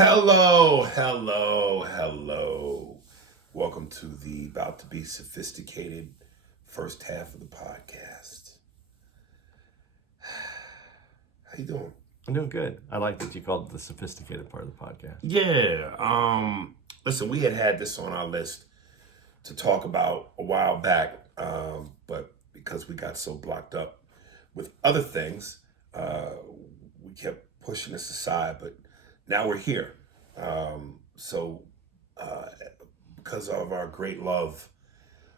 Hello, hello, hello. Welcome to the about to be sophisticated first half of the podcast. How you doing? I'm doing good. I like that you called it the sophisticated part of the podcast. Yeah. Listen, we had this on our list to talk about a while back, but because we got so blocked up with other things, we kept pushing this aside. But now we're here. So, because of our great love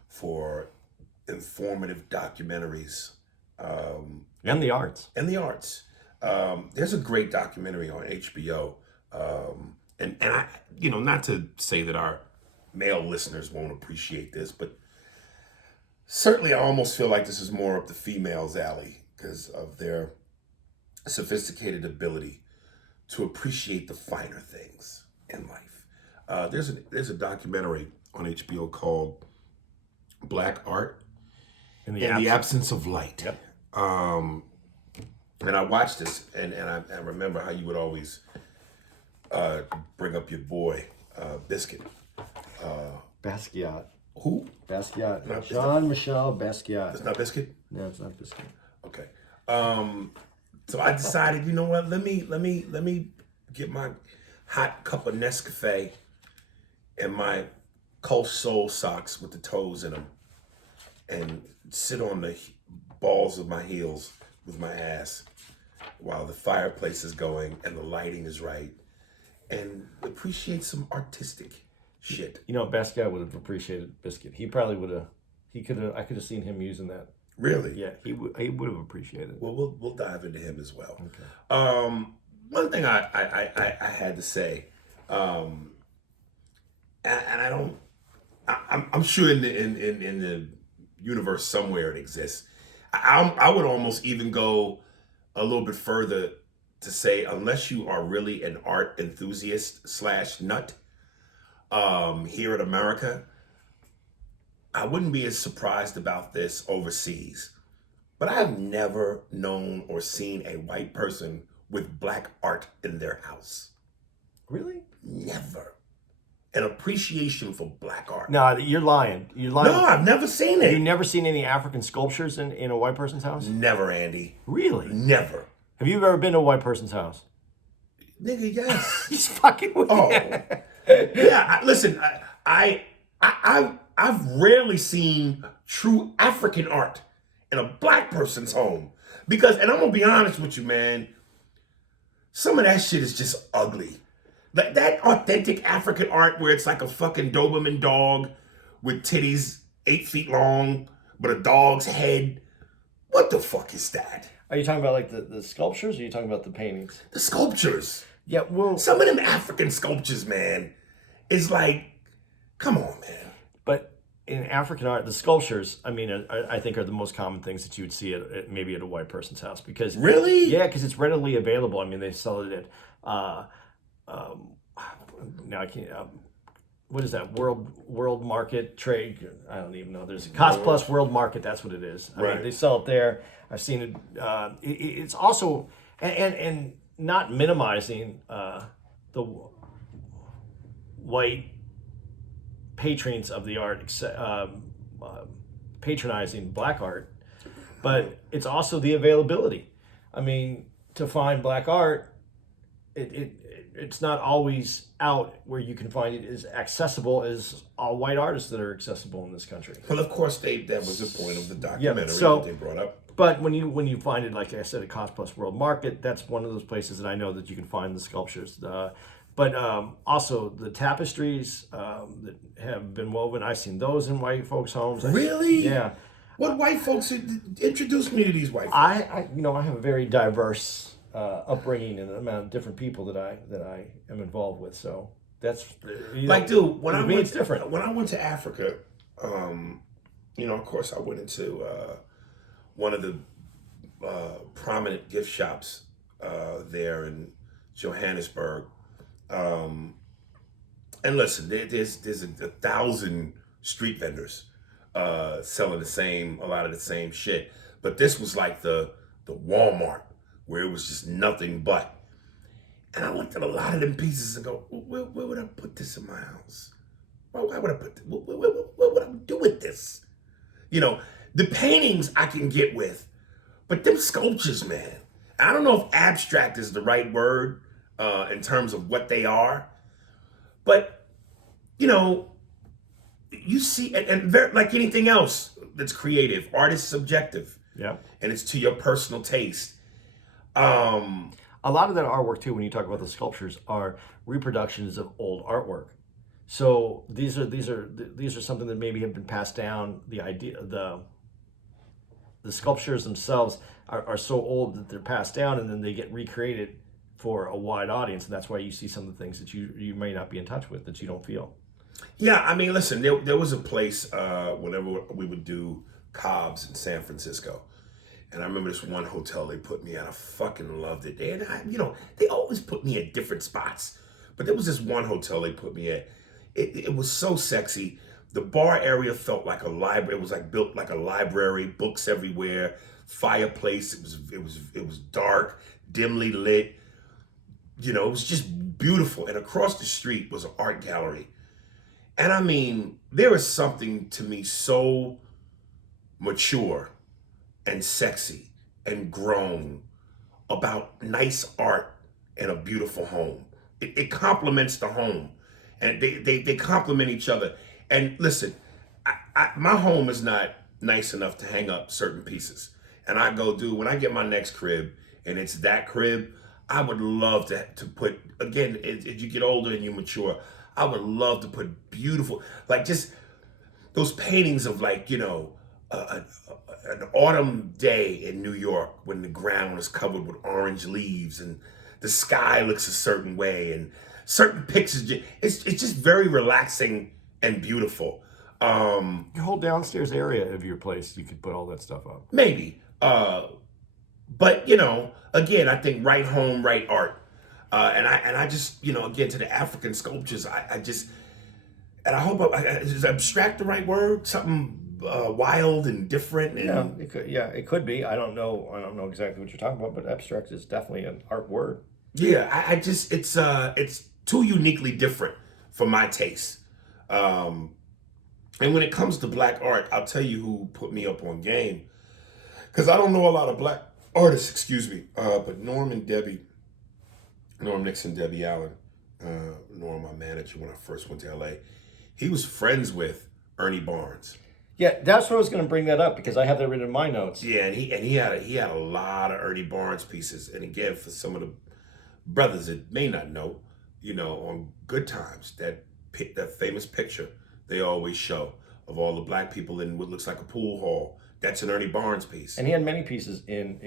for informative documentaries And the arts. and the arts, there's a great documentary on HBO. And I, not to say that our male listeners won't appreciate this, but certainly I almost feel like this is more up the females' alley because of their sophisticated ability to appreciate the finer things in life. There's a documentary on HBO called Black Art In in the Absence of Light. Yep. And I watched this, and I remember how you would always bring up your boy, Biscuit. Basquiat. Who? Basquiat. Not Jean-Michel Basquiat. It's not Biscuit? No, it's not Biscuit. Okay. So I decided, you know what? Let me get my hot cup of Nescafe and my Cold Soul socks with the toes in them, and sit on the balls of my heels with my ass while the fireplace is going and the lighting is right, and appreciate some artistic shit. You know, Basquiat would have appreciated Biscuit. He probably would have. I could have seen him using that. Really? Yeah, he would have appreciated it. Well, we'll dive into him as well. Okay. One thing I had to say, and I don't, I'm sure in the universe somewhere it exists. I would almost even go a little bit further to say, unless you are really an art enthusiast / nut, here in America, I wouldn't be as surprised about this overseas. But I have never known or seen a white person with black art in their house. Really? Never. An appreciation for black art. No, you're lying. You're lying. No, I've never seen Have you it. never seen any African sculptures in a white person's house? Never, Andy. Really? Never. Have you ever been to a white person's house? Nigga, yes. He's fucking with Oh. Yeah, listen, I've rarely seen true African art in a black person's home. Because, and I'm gonna be honest with you, man, some of that shit is just ugly. Like that authentic African art where it's like a fucking Doberman dog with titties 8 feet long, but a dog's head. What the fuck is that? Are you talking about like the sculptures, or are you talking about the paintings? The sculptures. Yeah, well, Some of them African sculptures, man, is like, come on, man. but in African art, the sculptures, I mean, I think are the most common things that you would see maybe at a white person's house, because Really? yeah, because it's readily available. I mean, they sell it at now I can't. What is that? World Market Trade? I don't even know. There's a Cost Plus World Market. That's what it is. I Right. mean, they sell it there. I've seen it. It's also and not minimizing the white patrons of the art patronizing black art, but it's also the availability. I mean, to find black art, it's not always out where you can find it as accessible as all white artists that are accessible in this country. Well, of course, that was the point of the documentary so- that they brought up. But when you find it, like I said, at Cost Plus World Market, that's one of those places that I know that you can find the sculptures. But also the tapestries that have been woven, I've seen those in white folks' homes. Really? Yeah. What white folks introduced me to these white folks? I have a very diverse upbringing and amount of different people that I am involved with. So that's Like, dude, when I went, it's different. When I went to Africa, of course, I went into one of the prominent gift shops there in Johannesburg. And listen, there's a thousand street vendors selling a lot of the same shit. But this was like the Walmart where it was just nothing but. And I looked at a lot of them pieces and go, where would I put this in my house? Why would I put this? What would I do with this? You know, the paintings I can get with, but them sculptures, man. I don't know if abstract is the right word in terms of what they are, but you know, you see, and very, like anything else that's creative, art is subjective. Yeah. And it's to your personal taste. A lot of that artwork too, when you talk about the sculptures, are reproductions of old artwork. So these are something that maybe have been passed down. The sculptures themselves are so old that they're passed down, and then they get recreated for a wide audience, and that's why you see some of the things that you may not be in touch with, that you don't feel. Yeah, I mean, listen, there was a place whenever we would do Cobb's in San Francisco. And I remember this one hotel they put me at. I fucking loved it. They always put me at different spots. But there was this one hotel they put me at. It was so sexy. The bar area felt like a library. It was like built like a library, books everywhere, fireplace. It was dark, dimly lit. You know, it was just beautiful. And across the street was an art gallery. And I mean, there is something to me so mature and sexy and grown about nice art and a beautiful home. It complements the home, and they complement each other. And listen, my home is not nice enough to hang up certain pieces. And I go, dude, when I get my next crib and it's that crib, I would love to put, again, as you get older and you mature, I would love to put beautiful, like just those paintings of like, an autumn day in New York when the ground is covered with orange leaves and the sky looks a certain way and certain pictures. It's just very relaxing and beautiful. Your whole downstairs area of your place, you could put all that stuff up. Maybe. But, again, I think right home, right art. And I just, again, to the African sculptures, and I hope, is abstract the right word? Something wild and different. And It could be. I don't know exactly what you're talking about, but abstract is definitely an art word. Yeah, it's too uniquely different for my taste. And when it comes to black art, I'll tell you who put me up on game, because I don't know a lot of black artists, excuse me, but Norm Nixon, Debbie Allen, Norm, my manager when I first went to LA, he was friends with Ernie Barnes. Yeah, that's what I was going to bring that up, because I have that written in my notes. Yeah, and he had a lot of Ernie Barnes pieces. And again, for some of the brothers that may not know, on Good Times, that famous picture they always show of all the black people in what looks like a pool hall. That's an Ernie Barnes piece. And he had many pieces in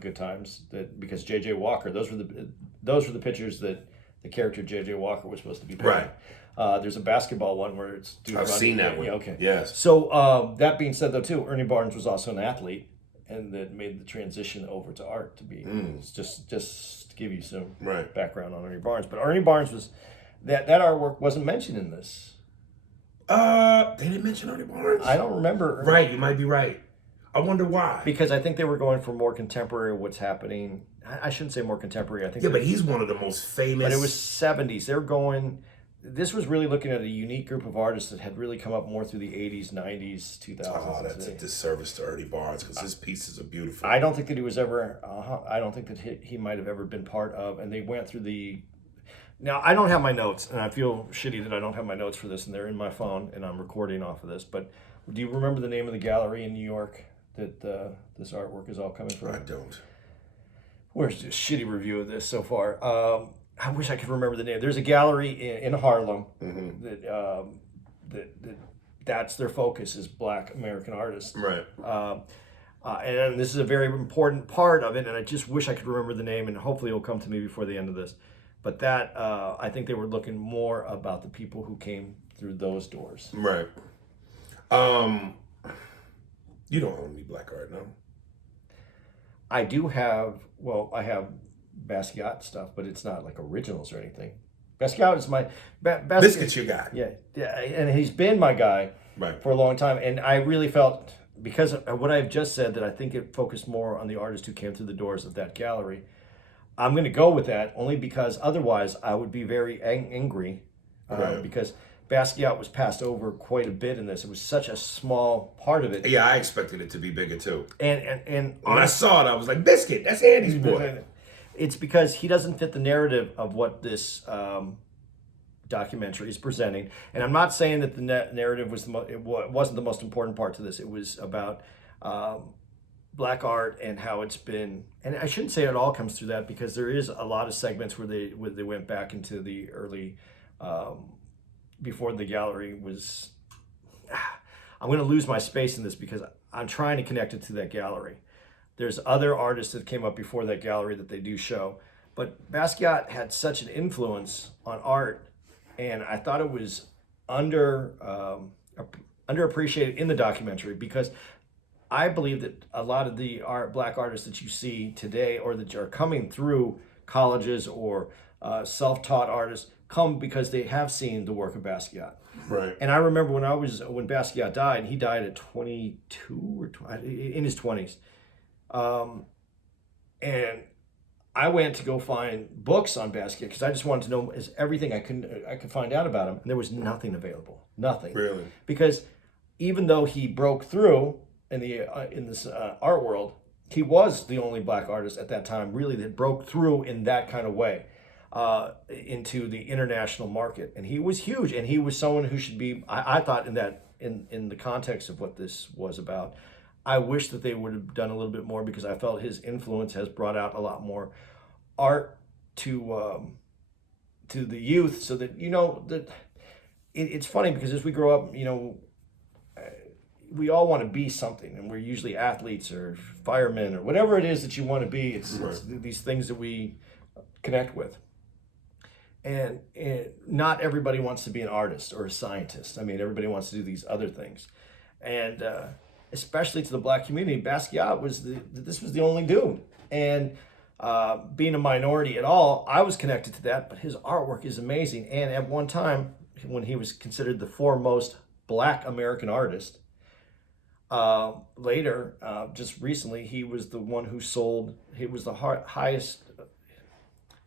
Good Times, that because J.J. Walker, those were the pictures that the character J.J. Walker was supposed to be painting. Right. There's a basketball one where it's I've seen that one. Yeah, okay. Yes. So that being said, though, too, Ernie Barnes was also an athlete, and that made the transition over to art to be just to give you some background on Ernie Barnes. But Ernie Barnes was that artwork wasn't mentioned in this. They didn't mention Ernie Barnes. I don't remember. Right, you might be right. I wonder why. Because I think they were going for more contemporary what's happening. I shouldn't say more contemporary. I think. Yeah, but he's one of the most famous. But it was 70s. They were going. This was really looking at a unique group of artists that had really come up more through the 80s, 90s, 2000s. Oh, that's a disservice to Ernie Barnes, because his pieces are beautiful. I don't think that he was ever. I don't think that he might have ever been part of. And they went through the. Now, I don't have my notes, and I feel shitty that I don't have my notes for this, and they're in my phone, and I'm recording off of this. But do you remember the name of the gallery in New York that this artwork is all coming from? I don't. Where's this shitty review of this so far? I wish I could remember the name. There's a gallery in Harlem that's their focus, is Black American artists. Right. And this is a very important part of it, and I just wish I could remember the name, and hopefully it'll come to me before the end of this. But that, I think they were looking more about the people who came through those doors. Right. You don't own any black art, no? I do have, I have Basquiat stuff, but it's not like originals or anything. Basquiat is my... Biscuit's your guy. Yeah, and he's been my guy for a long time. And I really felt, because of what I've just said, that I think it focused more on the artists who came through the doors of that gallery. I'm going to go with that only because otherwise I would be very angry Right. because Basquiat was passed over quite a bit in this. It was such a small part of it, Yeah, I expected it to be bigger too. and When I saw it, I was like, Biscuit, that's Andy's boy. it's because he doesn't fit the narrative of what this documentary is presenting. And I'm not saying that the narrative was wasn't the most important part to this. It was about black art and how it's been. And I shouldn't say it all comes through that because there is a lot of segments where they went back into the early before the gallery was. I'm going to lose my space in this because I'm trying to connect it to that gallery. There's other artists that came up before that gallery that they do show, but Basquiat had such an influence on art, and I thought it was underappreciated in the documentary because I believe that a lot of the black artists that you see today, or that are coming through colleges or self-taught artists, come because they have seen the work of Basquiat. Right. And I remember when Basquiat died, and he died at 22 or in his 20s. And I went to go find books on Basquiat because I just wanted to know everything I could find out about him, and there was nothing available, nothing. Really? Because even though he broke through in this art world, he was the only black artist at that time really that broke through in that kind of way into the international market, and he was huge, and he was someone who should be. I thought in the context of what this was about. I wish that they would have done a little bit more because I felt his influence has brought out a lot more art to the youth, so that that it's funny because as we grow up, we all want to be something, and we're usually athletes or firemen or whatever it is that you want to be. It's these things that we connect with. And not everybody wants to be an artist or a scientist. I mean, everybody wants to do these other things. And especially to the black community, Basquiat this was the only dude. And being a minority at all, I was connected to that, but his artwork is amazing. And at one time, when he was considered the foremost black American artist, later, just recently, he was the one who sold, he was the highest,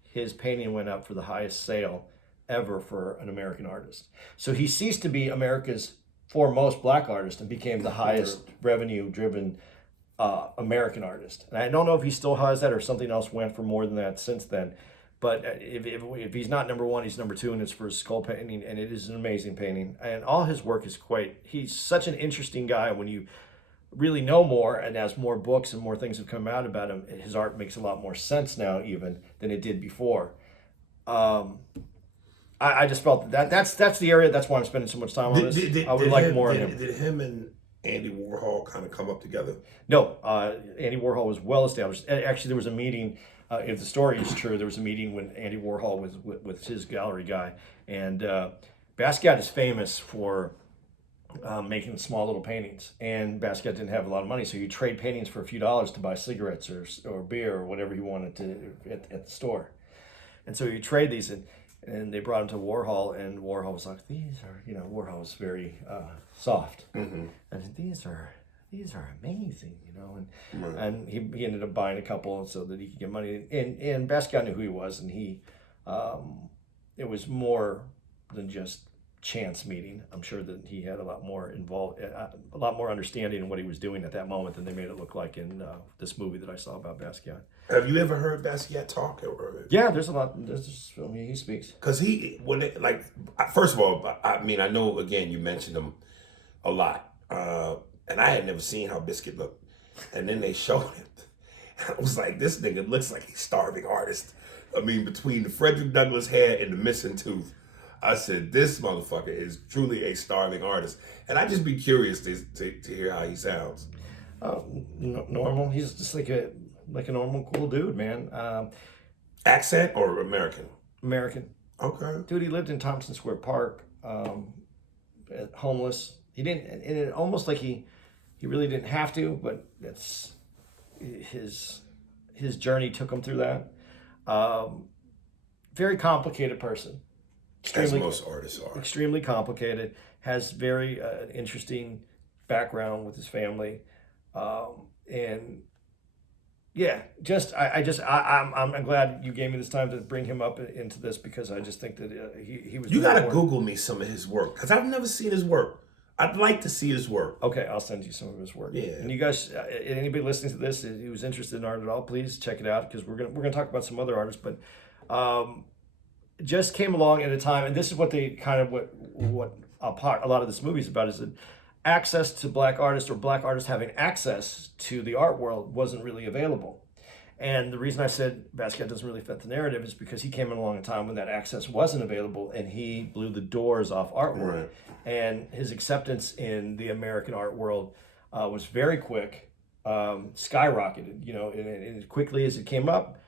his painting went up for the highest sale ever for an American artist. So he ceased to be America's foremost black artist and became the highest revenue-driven American artist. And I don't know if he still has that or something else went for more than that since then. But if he's not number one, he's number two, and it's for his skull painting, and it is an amazing painting. And all his work is he's such an interesting guy when you really know more, and as more books and more things have come out about him, his art makes a lot more sense now even than it did before. I just felt that's the area, that's why I'm spending so much time on this. I would like more of him. Did him and Andy Warhol kind of come up together? No, Andy Warhol was well established. Actually, there was a meeting, if the story is true, there was a meeting when Andy Warhol was with his gallery guy, and Basquiat is famous for making small little paintings, and Basquiat didn't have a lot of money, so he'd trade paintings for a few dollars to buy cigarettes or beer or whatever he wanted to at the store. And so he'd trade these, and they brought him to Warhol, and Warhol was like, these are, Warhol was very soft. Mm-hmm. And said, these are amazing, and he ended up buying a couple so that he could get money. And Basquiat knew who he was, and it was more than just chance meeting. I'm sure that he had a lot more understanding in what he was doing at that moment than they made it look like in this movie that I saw about Basquiat. Have you ever heard Basquiat talk? Yeah, there's a lot. He speaks. Because first of all, I mean, I know, again, you mentioned him a lot. And I had never seen how Biscuit looked. And then they showed him. And I was like, this nigga looks like a starving artist. I mean, between the Frederick Douglass hair and the missing tooth, I said, this motherfucker is truly a starving artist. And I'd just be curious to hear how he sounds. Normal. He's just like a normal, cool dude, man. Accent or American? American. Okay. Dude, he lived in Thompson Square Park, homeless. He didn't, and it almost like he really didn't have to, but that's his journey took him through that. Very complicated person. As most artists are. Extremely complicated. Has very interesting background with his family, and Yeah, I'm glad you gave me this time to bring him up into this because I just think that he was You really gotta important. Google me some of his work because I've never seen his work. I'd like to see his work. Okay, I'll send you some of his work. Yeah. And you guys, anybody listening to this who's interested in art at all, please check it out because we're gonna talk about some other artists, but just came along at a time, and this is what they kind of what a lot of this movie is about is that access to black artists or black artists having access to the art world wasn't really available. And the reason I said Basquiat doesn't really fit the narrative is because he came in along a time when that access wasn't available and he blew the doors off art world. Right. And his acceptance in the American art world was very quick, skyrocketed, and as quickly as it came up,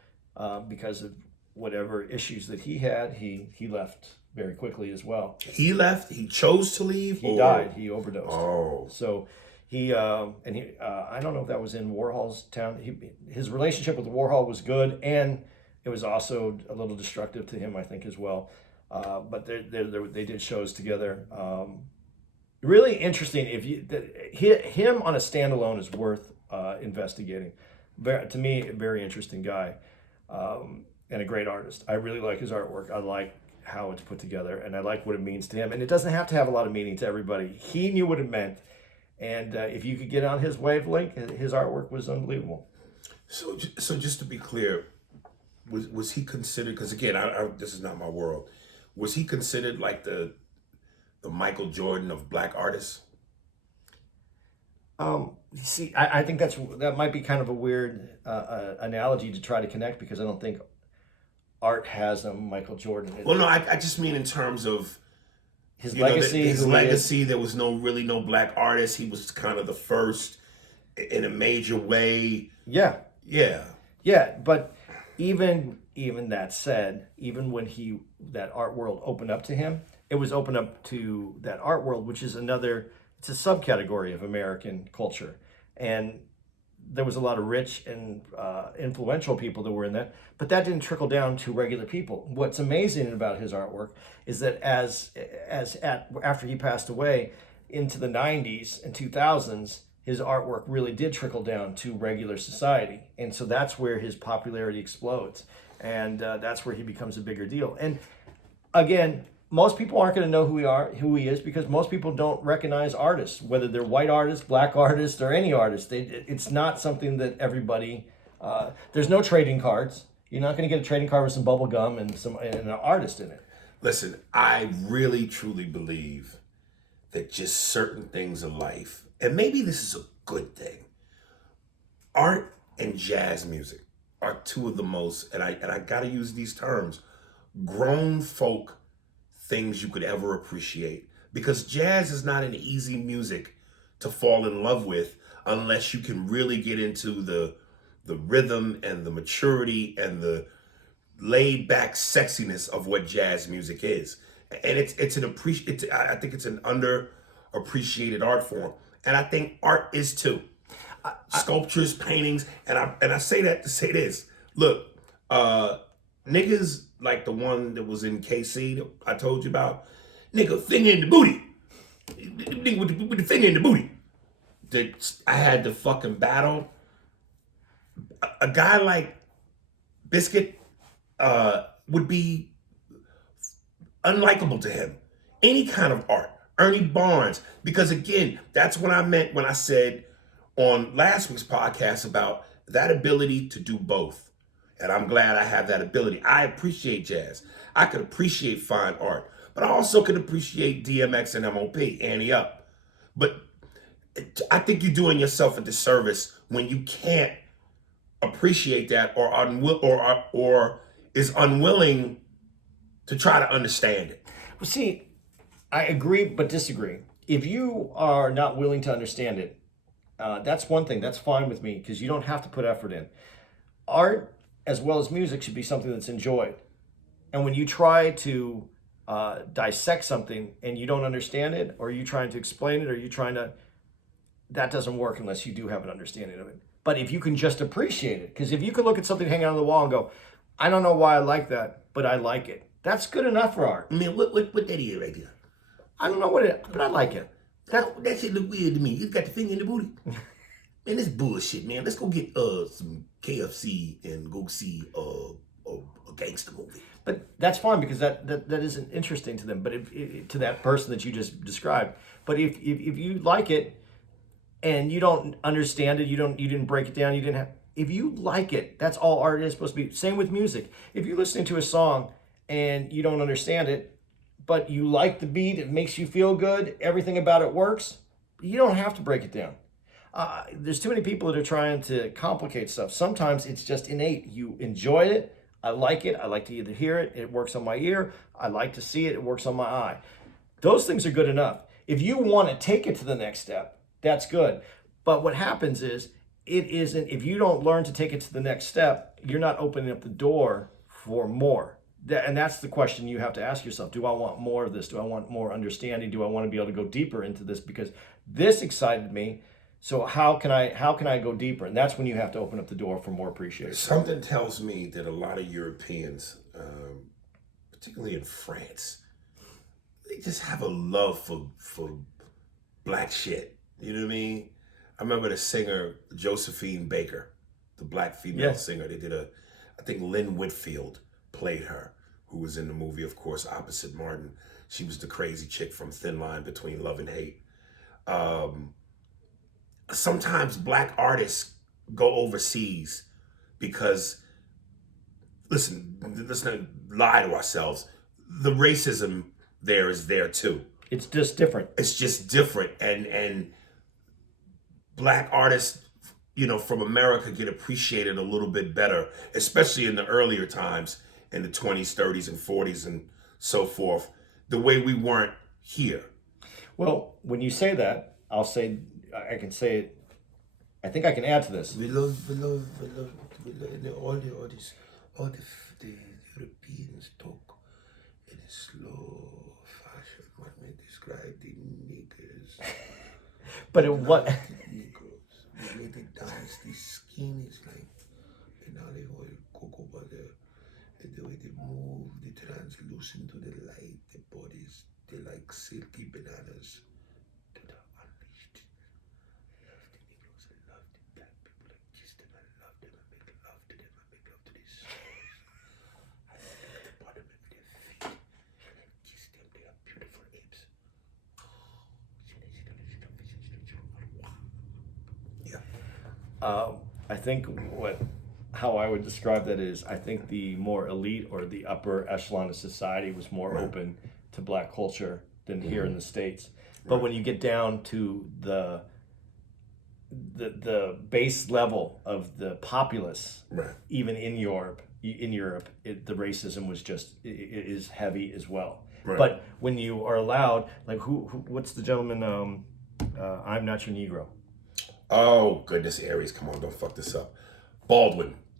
because of whatever issues that he had, he left very quickly as well. He left. He chose to leave. He died. He overdosed. Oh. So I don't know if that was in Warhol's town. His relationship with Warhol was good, and it was also a little destructive to him, I think, as well. But they did shows together. Really interesting. Him on a standalone is worth investigating. To me, a very interesting guy, and a great artist. I really like his artwork. I like how it's put together, and I like what it means to him. And it doesn't have to have a lot of meaning to everybody. He knew what it meant. And if you could get on his wavelength, his artwork was unbelievable. So just to be clear, was he considered? Because again, this is not my world. Was he considered like the Michael Jordan of black artists? See, I think that might be kind of a weird analogy to try to connect because I don't think art has a Michael Jordan. Well, no, I just mean in terms of his legacy. His legacy. There was really no black artist. He was kind of the first in a major way. Yeah. Yeah. Yeah, but even that said, even when that art world opened up to him, it was opened up to that art world, which is it's a subcategory of American culture. And there was a lot of rich and influential people that were in that, but that didn't trickle down to regular people. What's amazing about his artwork is that after he passed away into the 90s and 2000s, his artwork really did trickle down to regular society. And so that's where his popularity explodes. And that's where he becomes a bigger deal. And again, most people aren't going to know who he is because most people don't recognize artists, whether they're white artists, black artists, or any artist. It's not something that everybody, there's no trading cards. You're not going to get a trading card with some bubble gum and an artist in it. Listen, I really truly believe that just certain things in life, and maybe this is a good thing, art and jazz music are two of the most, and I gotta use these terms, grown folk things you could ever appreciate. Because jazz is not an easy music to fall in love with unless you can really get into the rhythm and the maturity and the laid back sexiness of what jazz music is. And I think it's an underappreciated art form. And I think art is too. Sculptures, paintings, and I say that to say this. Look, niggas like the one that was in KC that I told you about, nigga, finger in the booty. Nigga with the finger in the booty. That I had to fucking battle. A guy like Biscuit would be unlikable to him. Any kind of art. Ernie Barnes. Because again, that's what I meant when I said on last week's podcast about that ability to do both. And I'm glad I have that ability. I appreciate jazz. I could appreciate fine art. But I also could appreciate DMX and MOP, Annie Up. But I think you're doing yourself a disservice when you can't appreciate that or is unwilling to try to understand it. Well, see, I agree but disagree. If you are not willing to understand it, that's one thing. That's fine with me because you don't have to put effort in. Art, as well as music, should be something that's enjoyed. And when you try to dissect something and you don't understand it, or you trying to explain it, or you trying to, that doesn't work unless you do have an understanding of it. But if you can just appreciate it, because if you can look at something hanging on the wall and go, I don't know why I like that, but I like it. That's good enough for art. I mean, what that is right there? I don't know what it is, but I like it. That shit look weird to me. He's got the finger in the booty. man, this bullshit, man. Let's go get some KFC and go see a gangster movie. But that's fine because that isn't interesting to them. But to that person that you just described. But if you like it and you don't understand it, you didn't break it down, you didn't have. If you like it, that's all art is supposed to be. Same with music. If you're listening to a song and you don't understand it, but you like the beat, it makes you feel good, everything about it works, you don't have to break it down. There's too many people that are trying to complicate stuff. Sometimes it's just innate. You enjoy it. I like it. I like to either hear it. It works on my ear. I like to see it. It works on my eye. Those things are good enough. If you want to take it to the next step, that's good. But what happens is, it isn't, if you don't learn to take it to the next step, you're not opening up the door for more. And that's the question you have to ask yourself. Do I want more of this? Do I want more understanding? Do I want to be able to go deeper into this? Because this excited me. So how can I go deeper? And that's when you have to open up the door for more appreciation. Something tells me that a lot of Europeans, particularly in France, they just have a love for black shit. You know what I mean? I remember the singer Josephine Baker, the black female singer. They did I think Lynn Whitfield played her, who was in the movie, of course, opposite Martin. She was the crazy chick from Thin Line Between Love and Hate. Sometimes black artists go overseas because, listen, let's not lie to ourselves. The racism there is there too. It's just different. It's just different, and black artists, from America get appreciated a little bit better, especially in the earlier times, in the 20s, 30s, and 40s, and so forth, the way we weren't here. Well, when you say that, I can say it. I think I can add to this. We love all the Europeans talk in a slow fashion. What may describe the niggers. But what? The way they dance, the skin is like an olive oil cocoa butter. And the way they move, they translucent to the light. The bodies, they like silky bananas. To the unleashed. I love the Negroes. I love the black people. I kiss them. I love them. I make love to them. I make love to these souls. I lick the bottom of their feet and kiss them. They are beautiful apes. Yeah. I think how I would describe that is, I think the more elite or the upper echelon of society was more open to black culture than here in the States. But when you get down to the base level of the populace, even in Europe, the racism was just it is heavy as well. Right. But when you are allowed, like what's the gentleman? I'm Not Your Negro. Oh goodness, Aries, come on, don't fuck this up.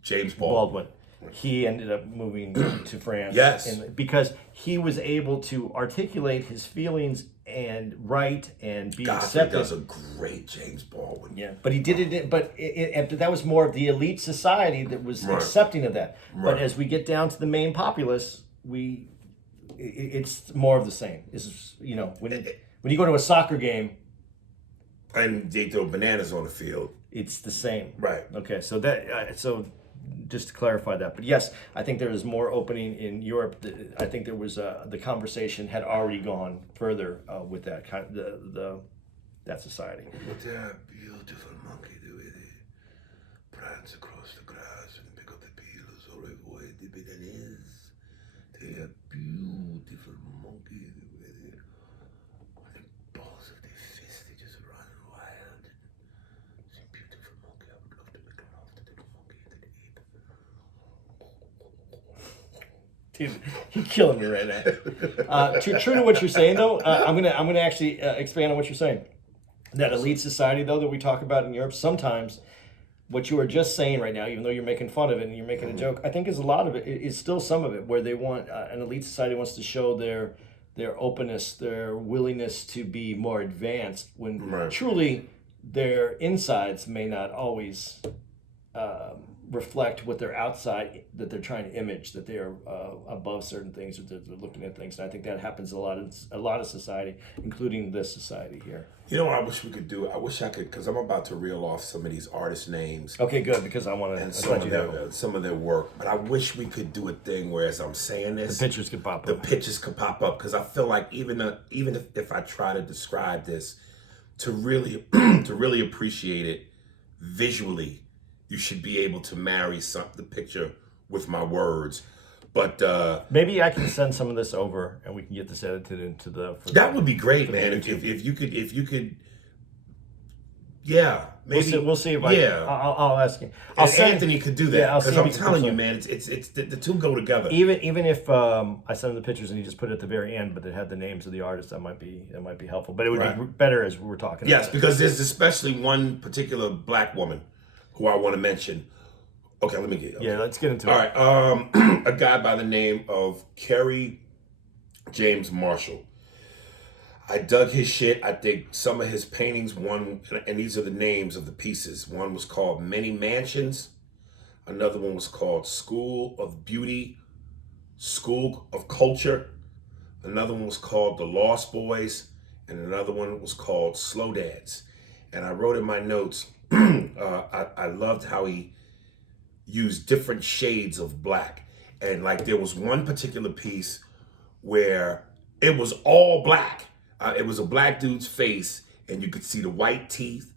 James Baldwin. He ended up moving to France. Yes. Because he was able to articulate his feelings and write and be accepted. He does a great James Baldwin. Yeah, but he did it. But that was more of the elite society that was accepting of that. Right. But as we get down to the main populace, it's more of the same. It's, when you go to a soccer game, and they throw bananas on the field, it's the same. Right. Okay. So just to clarify that, but yes, I think there is more opening in Europe. I think there was the conversation had already gone further with that kind of that society. But they're a beautiful monkey, the way they prance across the grass and pick up the peels or avoid the bananas. They are beautiful monkey, the way they, on the balls of their fists, they just run wild. It's a beautiful monkey. I would love to make love to the monkey and the ape. Dude, you're killing me right now. True to what you're saying, though, I'm gonna actually expand on what you're saying. That elite society, though, that we talk about in Europe, sometimes what you are just saying right now, even though you're making fun of it and you're making a joke, I think is a lot of it. Is still some of it where they want an elite society wants to show their openness, their willingness to be more advanced, when truly their insides may not always reflect what they're outside, that they're trying to image, that they are above certain things, or that they're looking at things. And I think that happens a lot in a lot of society, including this society here. You know what I wish we could do? I wish I could, because I'm about to reel off some of these artist names Okay, good, because I want and to let you know. some of their work. But I wish we could do a thing where, as I'm saying this, The pictures could pop the up. pictures could pop up, because I feel like even if I try to describe this, to really to really appreciate it visually, you should be able to marry the picture with my words. But Maybe I can send some of this over, and we can get this edited into that would be great, man. If you could, yeah, maybe we'll see if yeah. I'll ask you. Anthony could do that, Yeah, I'll see because if I'm he can telling put you, some- man, it's the two go together. Even if I send him the pictures and he just put it at the very end, but it had the names of the artists, that might be helpful. But it would be better as we were talking. Yes, about because there's especially one particular black woman who I want to mention. Okay, let me get. Okay. Yeah, let's get into All it. right, a guy by the name of Kerry James Marshall. I dug his shit. I think some of his paintings, and these are the names of the pieces. One was called Many Mansions. Another one was called School of Beauty, School of Culture. Another one was called The Lost Boys. And another one was called Slow Dads. And I wrote in my notes, I loved how he used different shades of black. And like there was one particular piece where it was all black. It was a black dude's face, and you could see the white teeth,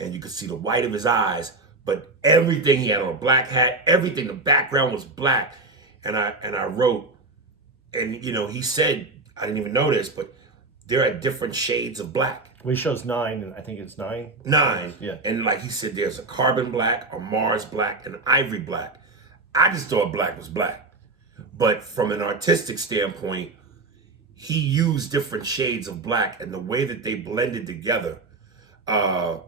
and you could see the white of his eyes, but everything, he had on a black hat, everything, the background was black. And I wrote, and you know, he said, I didn't even know this, but there are different shades of black. Well, he shows 9, and I think it's 9. 9. Yeah. And like he said, there's a carbon black, a Mars black, and an ivory black. I just thought black was black. But from an artistic standpoint, he used different shades of black, and the way that they blended together, I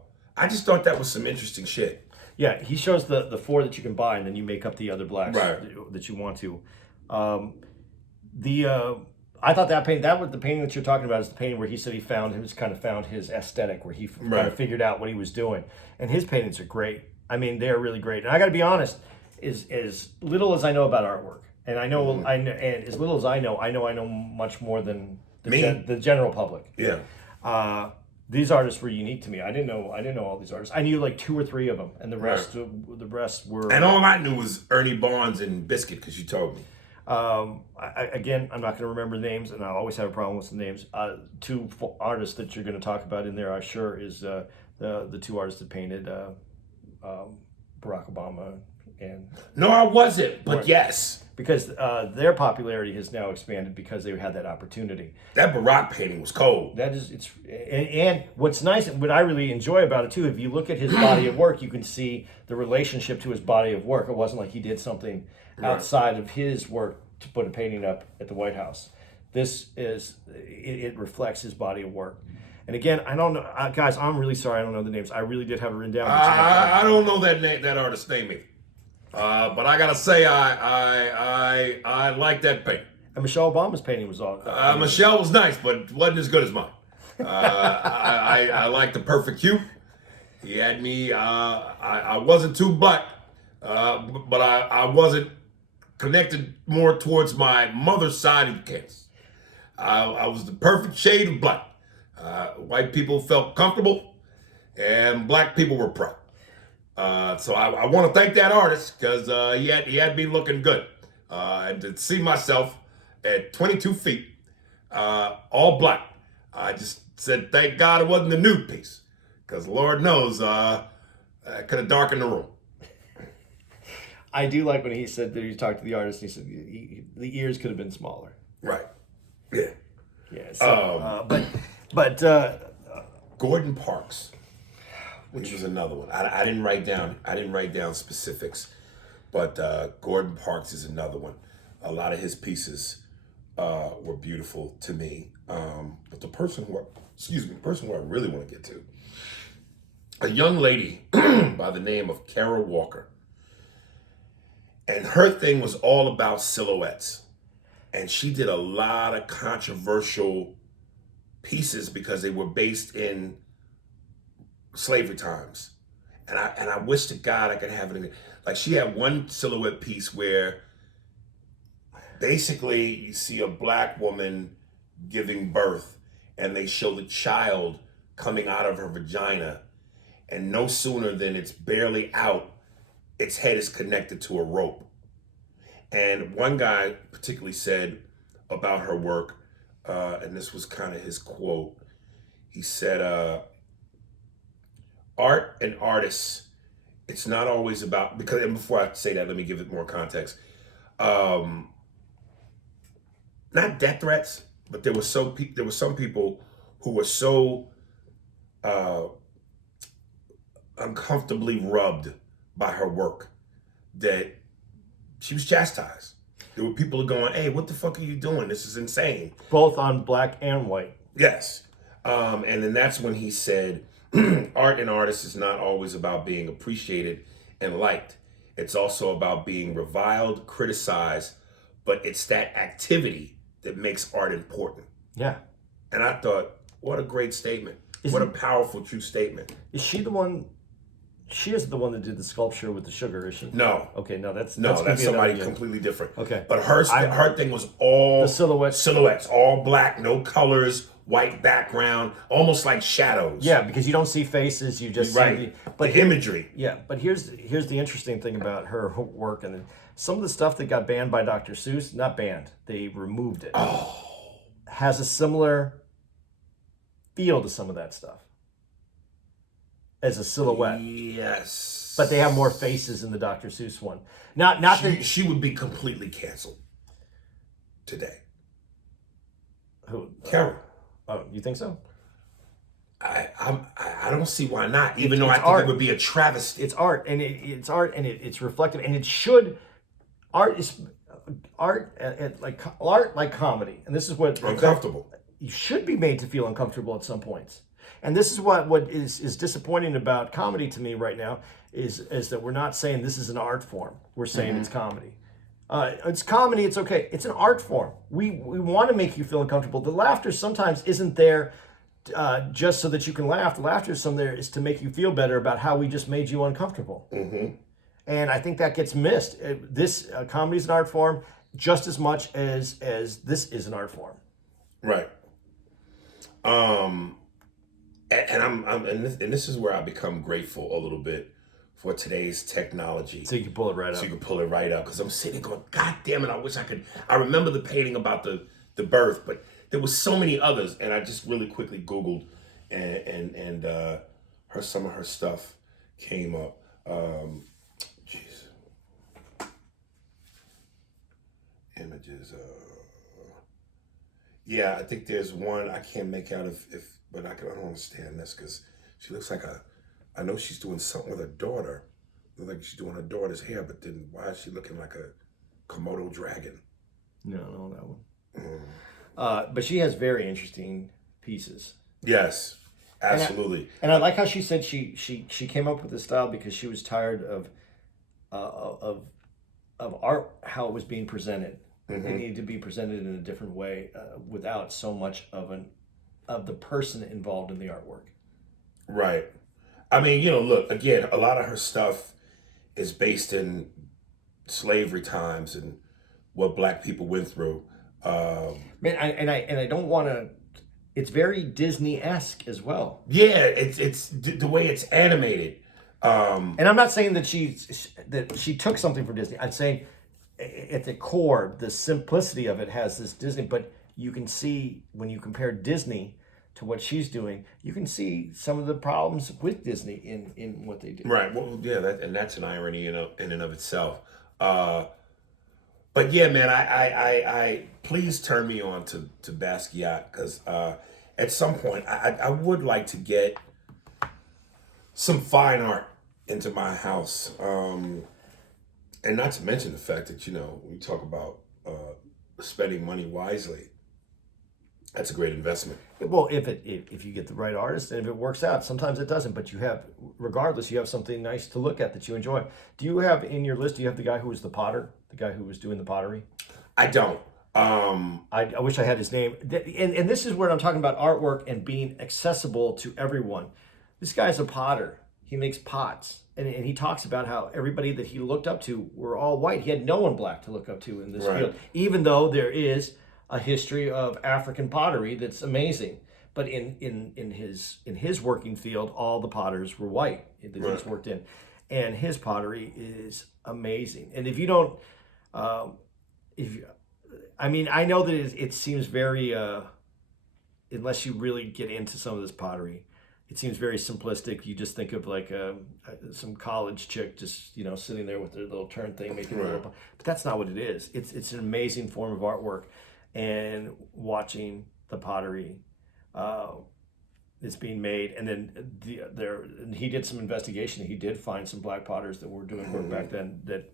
just thought that was some interesting shit. Yeah, he shows the 4 that you can buy, and then you make up the other blacks that you want to. I thought that painting, the painting that you're talking about is the painting where he said he found his aesthetic, where he kind of figured out what he was doing. And his paintings are great. I mean, they're really great. And I got to be honest, as little as I know about artwork, and and as little as I know much more than the general public. Yeah. These artists were unique to me. I didn't know all these artists. I knew like 2 or 3 of them, and the rest were. And all I knew was Ernie Barnes and Biscuit, because you told me. Again, I'm not going to remember names, and I always have a problem with the names. 2 artists that you're going to talk about in there, I'm sure, is the 2 artists that painted Barack Obama and. No, I wasn't, but yes. Because their popularity has now expanded because they had that opportunity. That Barack painting was cold. And what's nice, what I really enjoy about it too, if you look at his body of work, you can see the relationship to his body of work. It wasn't like he did something outside of his work to put a painting up at the White House. It reflects his body of work. And again, I don't know, guys. I'm really sorry, I don't know the names. I really did have it written down. I don't know that artist's name either. But I gotta say, I like that painting. And Michelle Obama's painting was all. Michelle was nice, but wasn't as good as mine. I like the perfect hue. He had me. I wasn't too black, but I wasn't connected more towards my mother's side of the case. I was the perfect shade of black. White people felt comfortable, and black people were proud. So I want to thank that artist, because he had me looking good. And to see myself at 22 feet, all black, I just said, thank God it wasn't the nude piece, because Lord knows I could have darkened the room. I do like when he said that he talked to the artist, and he said the ears could have been smaller. Right. Yeah. Yeah. So, but Gordon Parks, which was another one. I didn't write down specifics, but Gordon Parks is another one. A lot of his pieces were beautiful to me. But the person who I really want to get to, a young lady by the name of Kara Walker. And her thing was all about silhouettes. And she did a lot of controversial pieces because they were based in slavery times. And I wish to God I could have it. Like she had one silhouette piece where basically you see a black woman giving birth, and they show the child coming out of her vagina, and no sooner than it's barely out, its head is connected to a rope. And one guy particularly said about her work, and this was kind of his quote. He said, art and artists, it's not always about, because, and before I say that, let me give it more context. Not death threats, but there were some people who were so uncomfortably rubbed by her work that she was chastised. There were people going, "Hey, what the fuck are you doing? This is insane." Both on black and white. Yes. And then that's when he said, art and artists is not always about being appreciated and liked. It's also about being reviled, criticized, but it's that activity that makes art important. Yeah. And I thought, what a great statement. What a powerful, true statement. Is she the one? She isn't the one that did the sculpture with the sugar, is she? No. Okay, no, that's somebody completely different. Okay. But her thing was all the silhouettes, all black, no colors, white background, almost like shadows. Yeah, because you don't see faces, you just see the imagery. Yeah, but here's the interesting thing about her work, and some of the stuff that got banned by Dr. Seuss, not banned, they removed it. Has a similar feel to some of that stuff as a silhouette. Yes. But they have more faces in the Dr. Seuss one. Not that she would be completely canceled today. Who? Carol. Oh, you think so? I don't see why not. Even though I think it would be a travesty. It's art, and it's art, and it's reflective, and it should. Art is art, like comedy, and this is what uncomfortable. You should be made to feel uncomfortable at some points. And this is what is disappointing about comedy to me right now is that we're not saying this is an art form. We're saying it's comedy. It's comedy. It's okay. It's an art form. We want to make you feel uncomfortable. The laughter sometimes isn't there just so that you can laugh. The laughter is there is to make you feel better about how we just made you uncomfortable. Mm-hmm. And I think that gets missed. This comedy is an art form just as much as this is an art form. Right. And this is where I become grateful a little bit for today's technology. So you can pull it right up. So you can pull it right up. Because I'm sitting going, God damn it, I wish I could. I remember the painting about the birth, but there was so many others. And I just really quickly Googled and some of her stuff came up. Images. Yeah, I think there's one. I can't make out but I don't understand this because she looks like I know she's doing something with her daughter. Looks like she's doing her daughter's hair, but then why is she looking like a Komodo dragon? No, that one. But she has very interesting pieces. Yes, absolutely. And I like how she said she came up with this style because she was tired of art, how it was being presented. Mm-hmm. It needed to be presented in a different way without so much of the person involved in the artwork. Right. I mean, look, again, a lot of her stuff is based in slavery times and what black people went through. Man, I don't want to. It's very Disney-esque as well. Yeah, it's the way it's animated. And I'm not saying that she took something from Disney. I'm saying at the core, the simplicity of it has this Disney. But you can see when you compare Disney to what she's doing, you can see some of the problems with Disney in what they do. Right. Well, yeah, that's an irony in and of itself. But yeah, man, I please turn me on to Basquiat because at some point I would like to get some fine art into my house, and not to mention the fact that when you talk about spending money wisely, that's a great investment. Well, if you get the right artist and if it works out, sometimes it doesn't. But regardless, you have something nice to look at that you enjoy. Do you have in your list? Do you have the guy who was the potter, the guy who was doing the pottery? I don't. I wish I had his name. And this is where I'm talking about artwork and being accessible to everyone. This guy's a potter. he makes pots. And he talks about how everybody that he looked up to were all white. He had no one black to look up to in this field, even though there is a history of African pottery that's amazing. But in his working field, all the potters were white that he's worked in, and his pottery is amazing. And if you don't, I know that it seems very, unless you really get into some of this pottery, it seems very simplistic. You just think of like some college chick just sitting there with their little turn thing making a little, but that's not what it is. It's an amazing form of artwork, and watching the pottery it's being made, and then he did some investigation. He did find some black potters that were doing work back then. That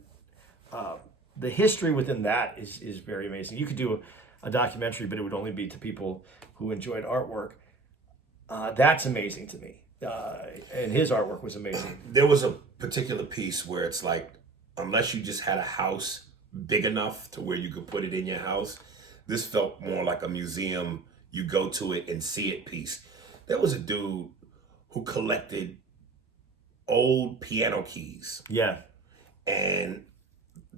the history within that is very amazing. You could do a documentary, but it would only be to people who enjoyed artwork. That's amazing to me, and his artwork was amazing. There was a particular piece where it's like, unless you just had a house big enough to where you could put it in your house, this felt more like a museum. You go to it and see it piece. There was a dude who collected old piano keys. Yeah. And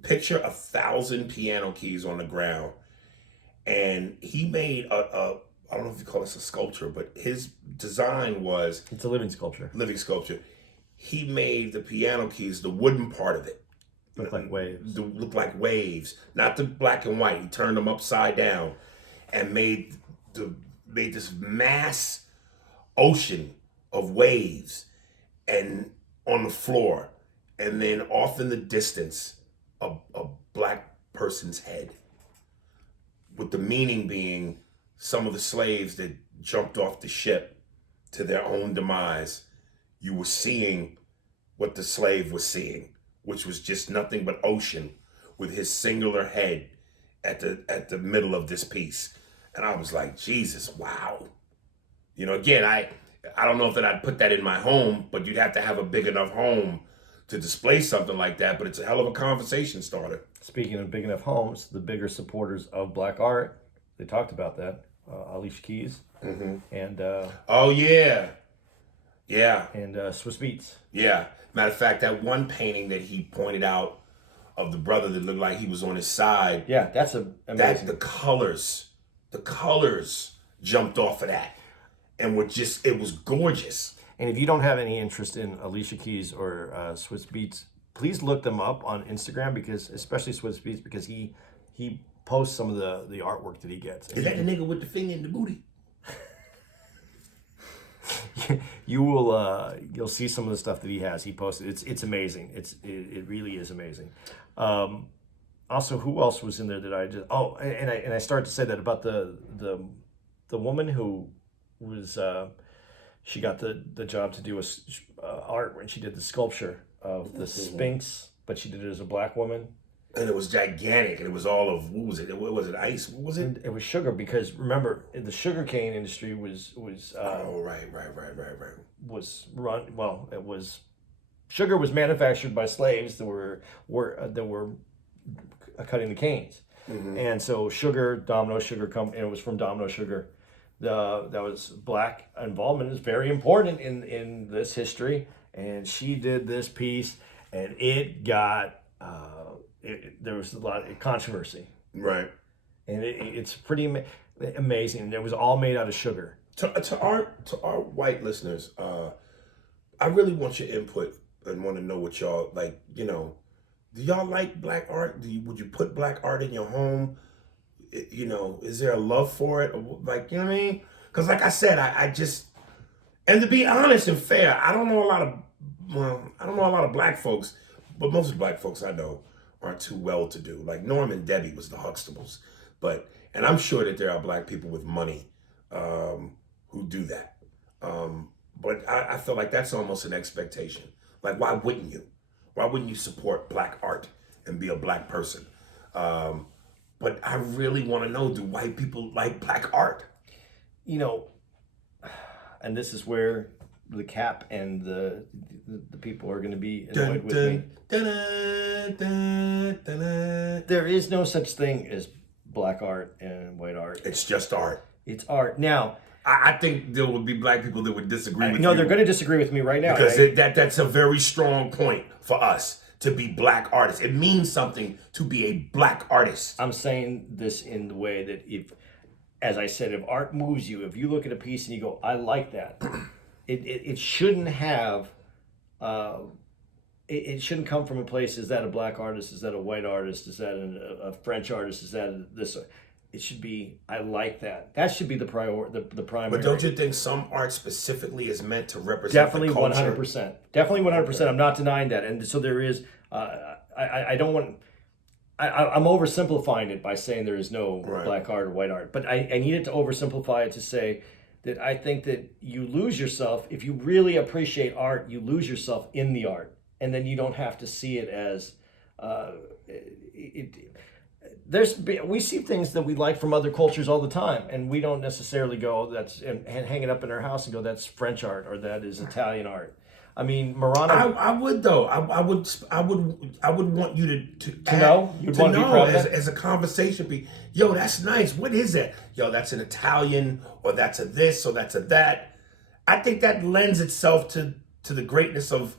picture 1,000 piano keys on the ground. And he made I don't know if you call this a sculpture, but his design was... It's a living sculpture. Living sculpture. He made the piano keys, the wooden part of it. Look like waves. Look like waves. Not the black and white. He turned them upside down and made this mass ocean of waves and on the floor. And then off in the distance, a black person's head. With the meaning being... some of the slaves that jumped off the ship to their own demise, you were seeing what the slave was seeing, which was just nothing but ocean with his singular head at the middle of this piece. And I was like, Jesus, wow. Again, I don't know if that I'd put that in my home, but you'd have to have a big enough home to display something like that, but it's a hell of a conversation starter. Speaking of big enough homes, the bigger supporters of black art, they talked about that. Alicia Keys and oh yeah, and Swiss Beats. Yeah, matter of fact, that one painting that he pointed out of the brother that looked like he was on his side. Yeah, that's amazing. The colors jumped off of that, and it was gorgeous. And if you don't have any interest in Alicia Keys or Swiss Beats, please look them up on Instagram, because especially Swiss Beats, because he post some of the artwork that he gets. Is that the nigga with the finger in the booty? You'll see some of the stuff that he has. He posted. It's amazing. It really is amazing. Also, who else was in there that I just? Oh, and I started to say that about the woman who was she got the job to do art when she did the sculpture of the Sphinx, but she did it as a black woman. And it was gigantic, and it was all of, what was it? What was it? Ice? What was it? It was sugar, because remember, the sugarcane industry was oh, right. Was run well. It was sugar was manufactured by slaves that were cutting the canes, and so Domino Sugar and it was from Domino Sugar. That was black involvement is very important in this history, and she did this piece, and it got. There was a lot of controversy, right? And it's pretty amazing. It was all made out of sugar. To our white listeners, I really want your input and want to know what y'all like. Do y'all like black art? Would you put black art in your home? Is there a love for it? Like, you know what I mean? Because like I said, I just, and to be honest and fair, I don't know a lot of black folks, but most of the black folks I know aren't too well to do. Like Norm and Debbie was the Huxtables, and I'm sure that there are black people with money who do that. But I feel like that's almost an expectation. Like, why wouldn't you? Why wouldn't you support black art and be a black person? But I really want to know, do white people like black art? And this is where the cap and the people are going to be annoyed with me. There is no such thing as black art and white art. It's just art. It's art. Now, I think there would be black people that would disagree with No, you. they're going to disagree with me right now. Because that's a very strong point for us to be black artists. It means something to be a black artist. I'm saying this in the way that if, as I said, if art moves you, if you look at a piece and you go, I like that, it shouldn't have, it shouldn't come from a place, is that a black artist? Is that a white artist? Is that a French artist? Is that this? It should be, I like that. That should be the primary. But don't you think some art specifically is meant to represent Definitely the culture? 100%. Definitely 100%. I'm not denying that. And so there is, I don't want, I'm oversimplifying it by saying there is no black art or white art. But I needed to oversimplify it to say that I think that you lose yourself. If you really appreciate art, you lose yourself in the art. And then you don't have to see it as, we see things that we like from other cultures all the time, and we don't necessarily go and hang it up in our house and go, that's French art or that is Italian art. I mean, Murano. I would though. I would want you to know. You'd want to be proud of that? As a conversation. Yo, that's nice. What is that? Yo, that's an Italian, or that's a this, or that's a that. I think that lends itself to the greatness of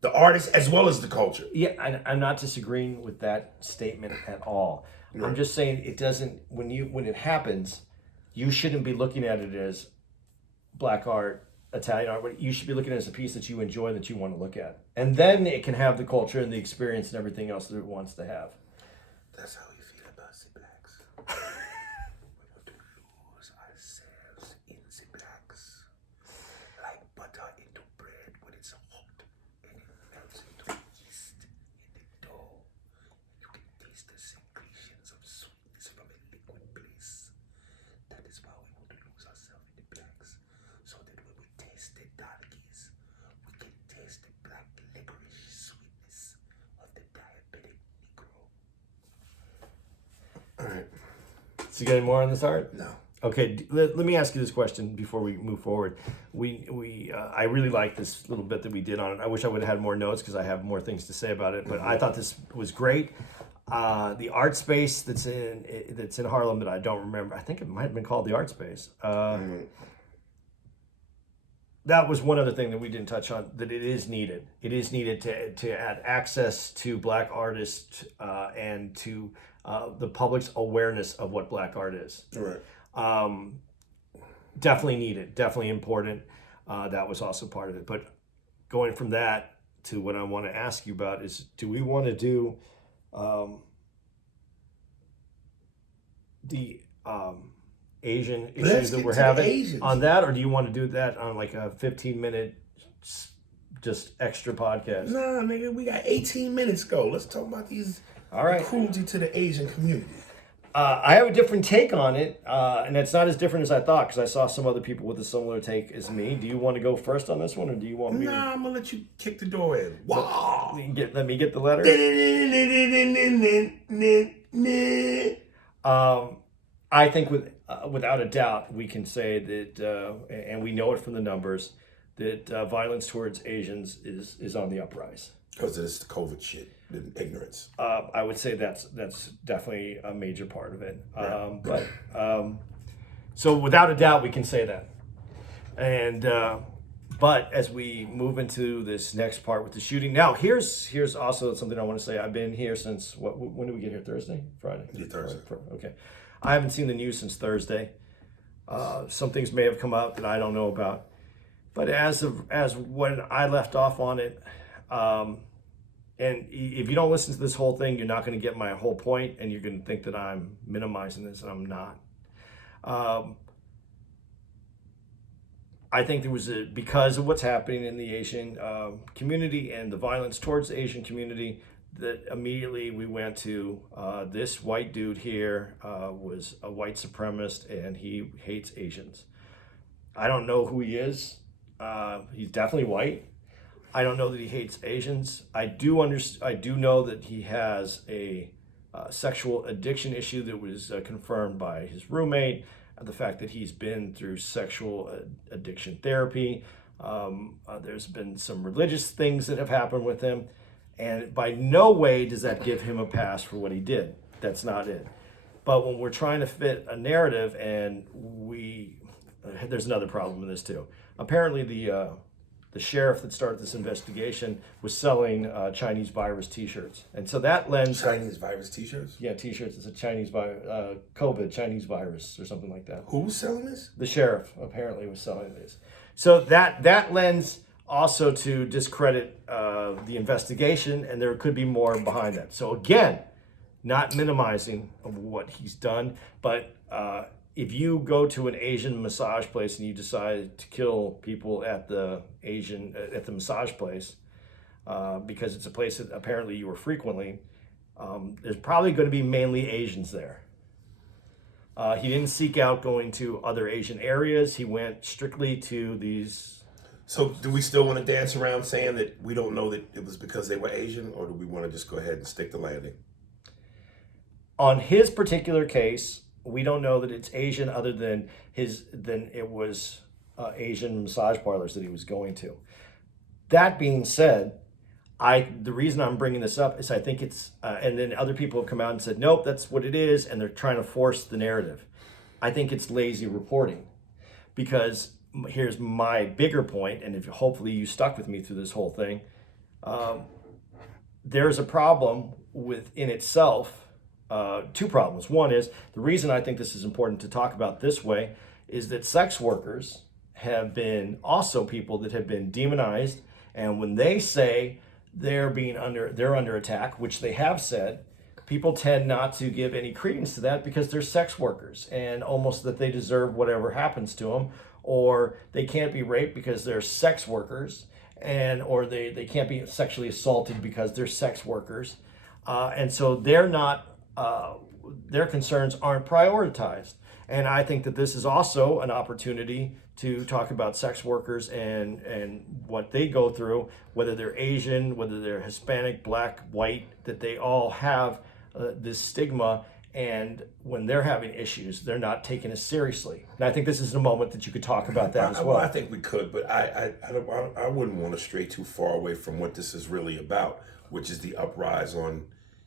the artist as well as the culture. Yeah, I'm not disagreeing with that statement at all. Right. I'm just saying it doesn't, when it happens, you shouldn't be looking at it as black art, Italian art. You should be looking at it as a piece that you enjoy, that you want to look at. And then it can have the culture and the experience and everything else that it wants to have. That's how we feel about the blacks. We want to lose ourselves in the blacks. Like butter into bread when it's hot and it melts into yeast in the dough. You can taste the secretions of sweetness from a liquid bliss. That is why we want to lose ourselves in the blacks. So that when we taste the darkies, we can taste the black licorice sweetness of the diabetic Negro. All right. So you got any more on this art? No. Okay, let me ask you this question before we move forward. I really like this little bit that we did on it. I wish I would have had more notes because I have more things to say about it. But I thought this was great. The art space that's in Harlem that I don't remember. I think it might have been called the Art Space. That was one other thing that we didn't touch on. That it is needed. It is needed to add access to black artists and to the public's awareness of what black art is. Right. Definitely needed, definitely important. That was also part of it. But going from that to what I want to ask you about is, do we want to do the Asian issues that we're having on that, or do you want to do that on like a 15-minute just extra podcast? Nah, nigga, we got 18 minutes go. Let's talk about these. All right. Cruelty to the Asian community. I have a different take on it, and it's not as different as I thought, because I saw some other people with a similar take as me. Do you want to go first on this one, or do you want me? Nah, I'm gonna let you kick the door in. Wow. Let me get the letter. I think without a doubt, we can say that, and we know it from the numbers, that violence towards Asians is on the uprise. Because of this COVID shit, the ignorance. I would say that's definitely a major part of it. Right. So without a doubt, we can say that. And but as we move into this next part with the shooting, now here's also something I want to say. I've been here since when did we get here? Thursday, Friday? Yeah, Thursday. Okay, I haven't seen the news since Thursday. Some things may have come out that I don't know about, but as when I left off on it. And if you don't listen to this whole thing, you're not going to get my whole point, and you're going to think that I'm minimizing this, and I'm not. I think there was because of what's happening in the Asian community and the violence towards the Asian community, that immediately we went to this white dude here was a white supremacist, and he hates Asians. I don't know who he is. He's definitely white. I don't know that he hates Asians. I do know that he has a sexual addiction issue that was confirmed by his roommate. The fact that he's been through sexual addiction therapy. There's been some religious things that have happened with him. And by no way does that give him a pass for what he did. That's not it. But when we're trying to fit a narrative and we there's another problem in this too. Apparently, the sheriff that started this investigation was selling Chinese virus T-shirts, and so that lends Chinese virus T-shirts. yeah, T-shirts. It's a Chinese COVID Chinese virus or something like that. Who was selling this? The sheriff apparently was selling this, so that lends also to discredit the investigation, and there could be more behind that. So again, not minimizing of what he's done, but if you go to an Asian massage place and you decide to kill people at the massage place because it's a place that apparently you were frequently, there's probably going to be mainly Asians there. He didn't seek out going to other Asian areas. He went strictly to these. So do we still want to dance around saying that we don't know that it was because they were Asian, or do we want to just go ahead and stick the landing? On his particular case, we don't know that it's Asian other than it was Asian massage parlors that he was going to. That being said, the reason I'm bringing this up is I think it's, and then other people have come out and said, nope, that's what it is, and they're trying to force the narrative. I think it's lazy reporting, because here's my bigger point, and if hopefully you stuck with me through this whole thing, there's a problem within itself. Two problems. One is, the reason I think this is important to talk about this way is that sex workers have been also people that have been demonized, and when they say they're under attack, which they have said, people tend not to give any credence to that because they're sex workers, and almost that they deserve whatever happens to them, or they can't be raped because they're sex workers, or they can't be sexually assaulted because they're sex workers, and so they're not. Their concerns aren't prioritized. And I think that this is also an opportunity to talk about sex workers and what they go through, whether they're Asian, whether they're Hispanic, black, white, that they all have this stigma. And when they're having issues, they're not taken as seriously. And I think this is a moment that you could talk about that as well. I think we could, but I wouldn't want to stray too far away from what this is really about, which is the uprise on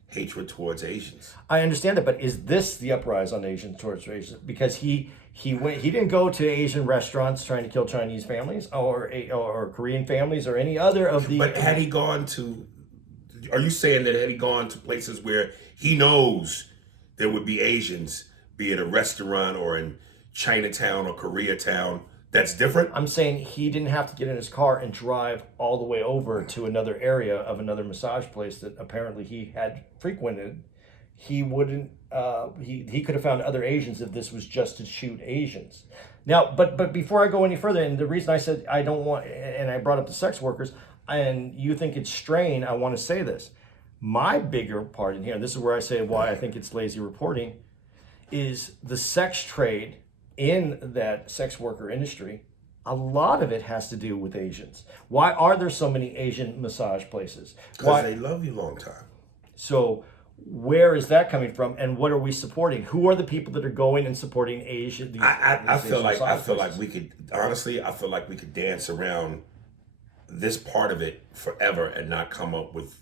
hatred towards Asians. I understand that, but is this the uprise on Asians towards Asians? Because he didn't go to Asian restaurants trying to kill Chinese families or Korean families or any other of the. But had he gone to? Are you saying that had he gone to places where he knows there would be Asians, be it a restaurant or in Chinatown or Koreatown, that's different? I'm saying he didn't have to get in his car and drive all the way over to another area of another massage place that apparently he had frequented. He wouldn't. He could have found other Asians if this was just to shoot Asians. Now, but before I go any further, and the reason I said I don't want, and I brought up the sex workers, and you think it's strain, I want to say this. My bigger part in here, and this is where I say why I think it's lazy reporting, is the sex trade in that sex worker industry. A lot of it has to do with Asians. Why are there so many Asian massage places? Because they love you long time. So where is that coming from, and what are we supporting? Who are the people that are going and supporting Asia? I feel like we could, honestly, I feel like we could dance around this part of it forever and not come up with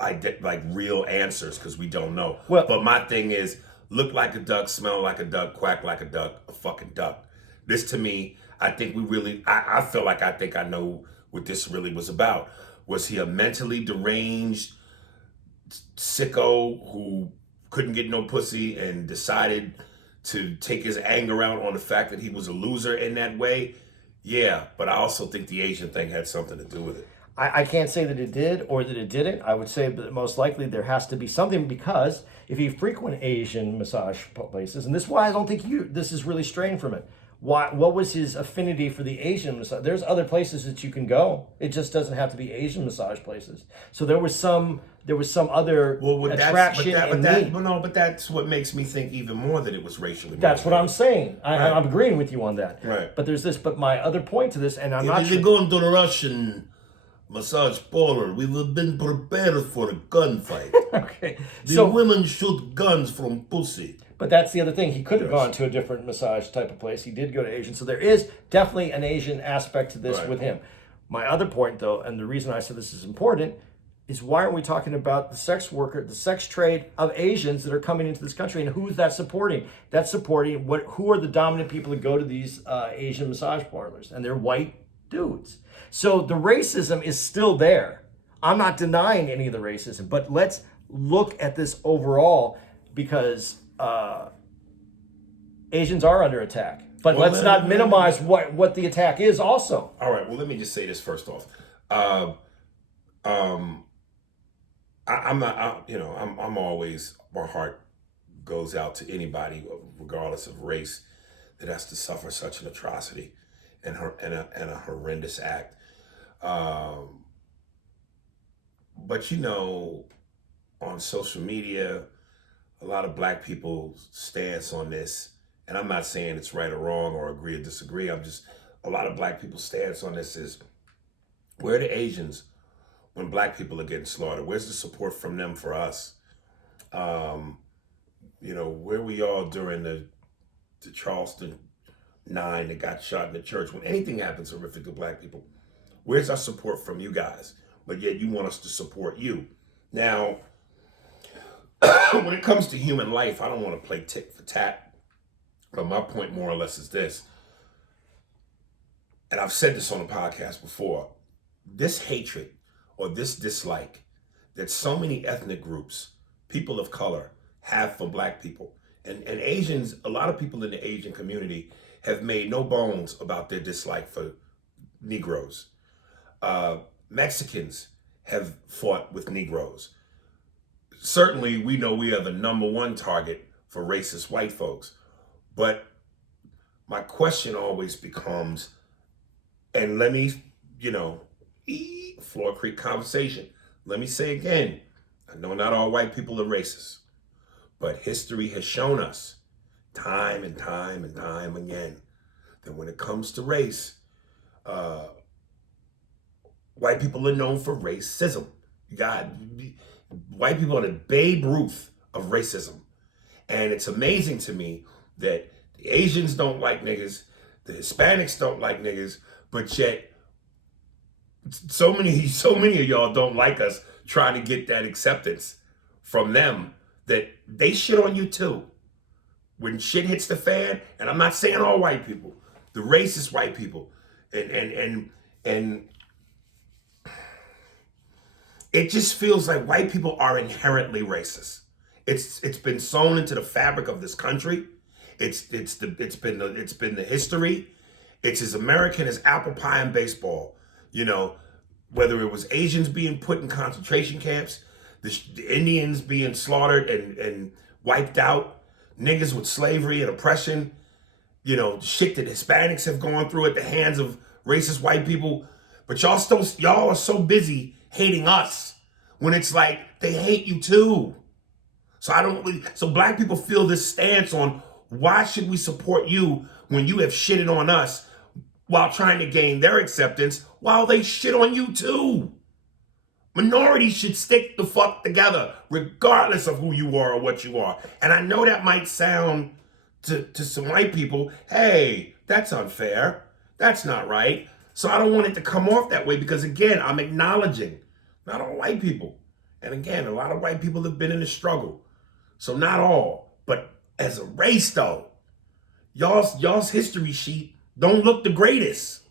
like real answers, because we don't know. Well, but my thing is, look like a duck, smell like a duck, quack like a duck, a fucking duck. This, to me, I think I feel like I think I know what this really was about. Was he a mentally deranged sicko who couldn't get no pussy and decided to take his anger out on the fact that he was a loser in that way? Yeah, but I also think the Asian thing had something to do with it. I can't say that it did or that it didn't. I would say that most likely there has to be something, because if you frequent Asian massage places, and this is why I don't think this is really straying from it. What was his affinity for the Asian massage? There's other places that you can go. It just doesn't have to be Asian massage places. So there was some other attraction in me. But that's what makes me think even more that it was racially. That's what I'm saying. I'm agreeing with you on that. Right. But there's this. But my other point to this, and I'm not. If you're going to the Russian massage parlor, we have been prepared for a gunfight. Okay. The women shoot guns from pussy. But that's the other thing. He could have gone to a different massage type of place. He did go to Asian. So there is definitely an Asian aspect to this with him. My other point, though, and the reason I said this is important, is why aren't we talking about the sex worker, the sex trade of Asians that are coming into this country, and who's that supporting? That's supporting who are the dominant people that go to these Asian massage parlors, and they're white dudes. So the racism is still there. I'm not denying any of the racism, but let's look at this overall, because Asians are under attack. But let's not minimize what the attack is also. All right, well, let me just say this first off. I'm not, I'm always, my heart goes out to anybody, regardless of race, that has to suffer such an atrocity and a horrendous act. But on social media, a lot of black people's stance on this, and I'm not saying it's right or wrong or agree or disagree. A lot of black people's stance on this is, where are the Asians when black people are getting slaughtered? Where's the support from them for us? Where we all during the Charleston 9 that got shot in the church, when anything happens horrific to black people, where's our support from you guys? But yet you want us to support you. Now, when it comes to human life, I don't want to play tit for tat, but my point more or less is this, and I've said this on the podcast before, this hatred or this dislike that so many ethnic groups, people of color, have for black people, and Asians, a lot of people in the Asian community have made no bones about their dislike for Negroes. Mexicans have fought with Negroes. Certainly, we know we are the number one target for racist white folks. But my question always becomes, and let me, Floor Creek conversation. Let me say again, I know not all white people are racist, but history has shown us time and time and time again that when it comes to race, white people are known for racism. White people are the Babe Ruth of racism. And it's amazing to me that the Asians don't like niggas, the Hispanics don't like niggas, but yet so many of y'all don't like us trying to get that acceptance from them that they shit on you too. When shit hits the fan, and I'm not saying all white people, the racist white people, and it just feels like white people are inherently racist. It's been sewn into the fabric of this country. It's been the history. It's as American as apple pie and baseball. Whether it was Asians being put in concentration camps, the Indians being slaughtered and wiped out, niggas with slavery and oppression, shit that Hispanics have gone through at the hands of racist white people. But y'all are so busy hating us when it's like they hate you too. So black people feel this stance on, why should we support you when you have shitted on us while trying to gain their acceptance while they shit on you too? Minorities should stick the fuck together regardless of who you are or what you are. And I know that might sound to some white people, hey, that's unfair. That's not right. So I don't want it to come off that way, because again, I'm acknowledging not all white people. And again, a lot of white people have been in the struggle. So not all, but as a race though, y'all's history sheet don't look the greatest.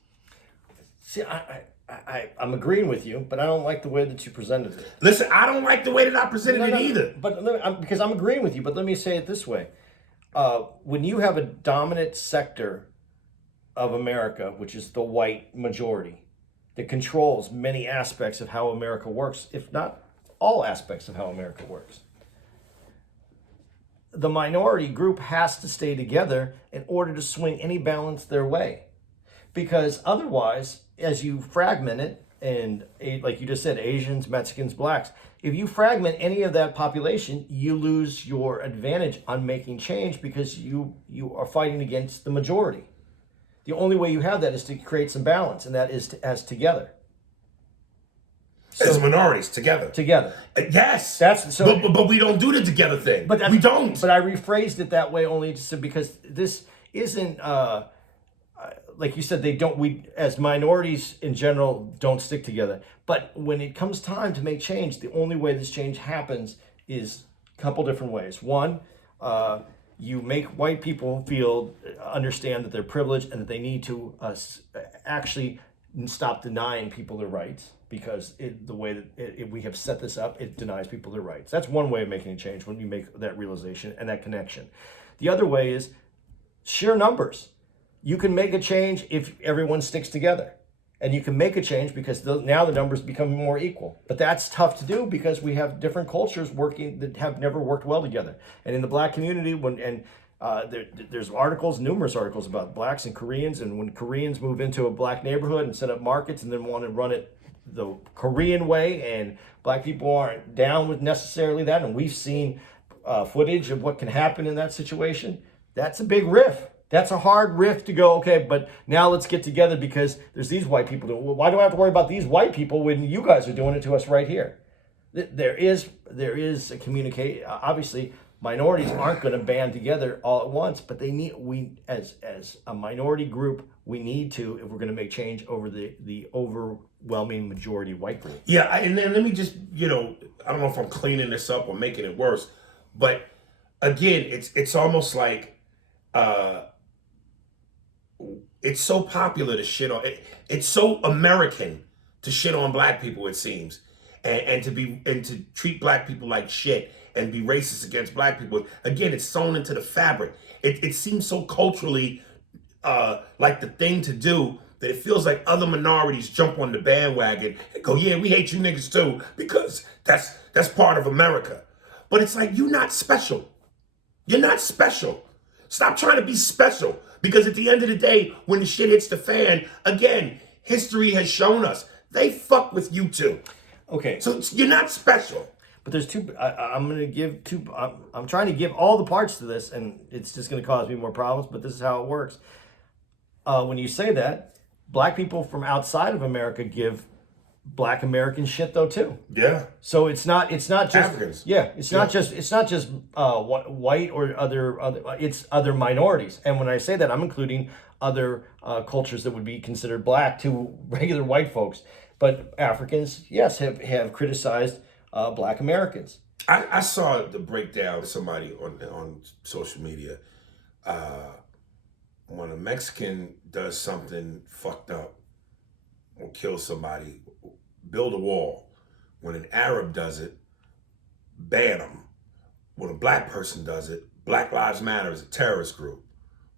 See, I'm agreeing with you, but I don't like the way that you presented it. Listen, I don't like the way that I presented it either. But because I'm agreeing with you, but let me say it this way. When you have a dominant sector of America, which is the white majority, that controls many aspects of how America works, if not all aspects of how America works, the minority group has to stay together in order to swing any balance their way. Because otherwise, as you fragment it, and like you just said, Asians, Mexicans, blacks, if you fragment any of that population, you lose your advantage on making change, because you are fighting against the majority. The only way you have that is to create some balance, and that is as together. As minorities, together. Together. Yes. But we don't do the together thing. We don't. But I rephrased it that way only because this isn't like you said, we as minorities in general don't stick together. But when it comes time to make change, the only way this change happens is a couple different ways. One, you make white people understand that they're privileged and that they need to actually stop denying people their rights, because the way that we have set this up, it denies people their rights. That's one way of making a change, when you make that realization and that connection. The other way is sheer numbers. You can make a change if everyone sticks together. And you can make a change because now the numbers become more equal. But that's tough to do because we have different cultures working that have never worked well together. And in the black community, there's numerous articles about blacks and Koreans, and when Koreans move into a black neighborhood and set up markets and then want to run it the Korean way, and black people aren't down with necessarily that, and we've seen footage of what can happen in that situation. That's a big riff. That's a hard riff to go, okay, but now let's get together because there's these white people doing it. Well, why do I have to worry about these white people when you guys are doing it to us right here? There is a communicate. Obviously, minorities aren't going to band together all at once, but as a minority group, we need to, if we're going to make change over the overwhelming majority white group. Yeah, and then let me just, I don't know if I'm cleaning this up or making it worse, but again, it's almost like it's so popular to shit on it. It's so American to shit on black people, it seems, and to treat black people like shit and be racist against black people. Again, it's sewn into the fabric. It seems so culturally like the thing to do that it feels like other minorities jump on the bandwagon and go, yeah, we hate you niggas too, because that's part of America. But it's like, you're not special. You're not special. Stop trying to be special, because at the end of the day, when the shit hits the fan, again, history has shown us they fuck with you too. Okay. So you're not special. But there's two. I'm going to give two. I'm trying to give all the parts to this, and it's just going to cause me more problems. But this is how it works. When you say that, black people from outside of America give black Americans shit though too. Yeah. So it's not just Africans. Yeah, it's not just white or other. It's other minorities. And when I say that, I'm including other cultures that would be considered black to regular white folks. But Africans, yes, have criticized black Americans. I saw the breakdown, somebody on social media. When a Mexican does something fucked up or kills somebody, build a wall. When an Arab does it, ban them. When a black person does it, Black Lives Matter is a terrorist group.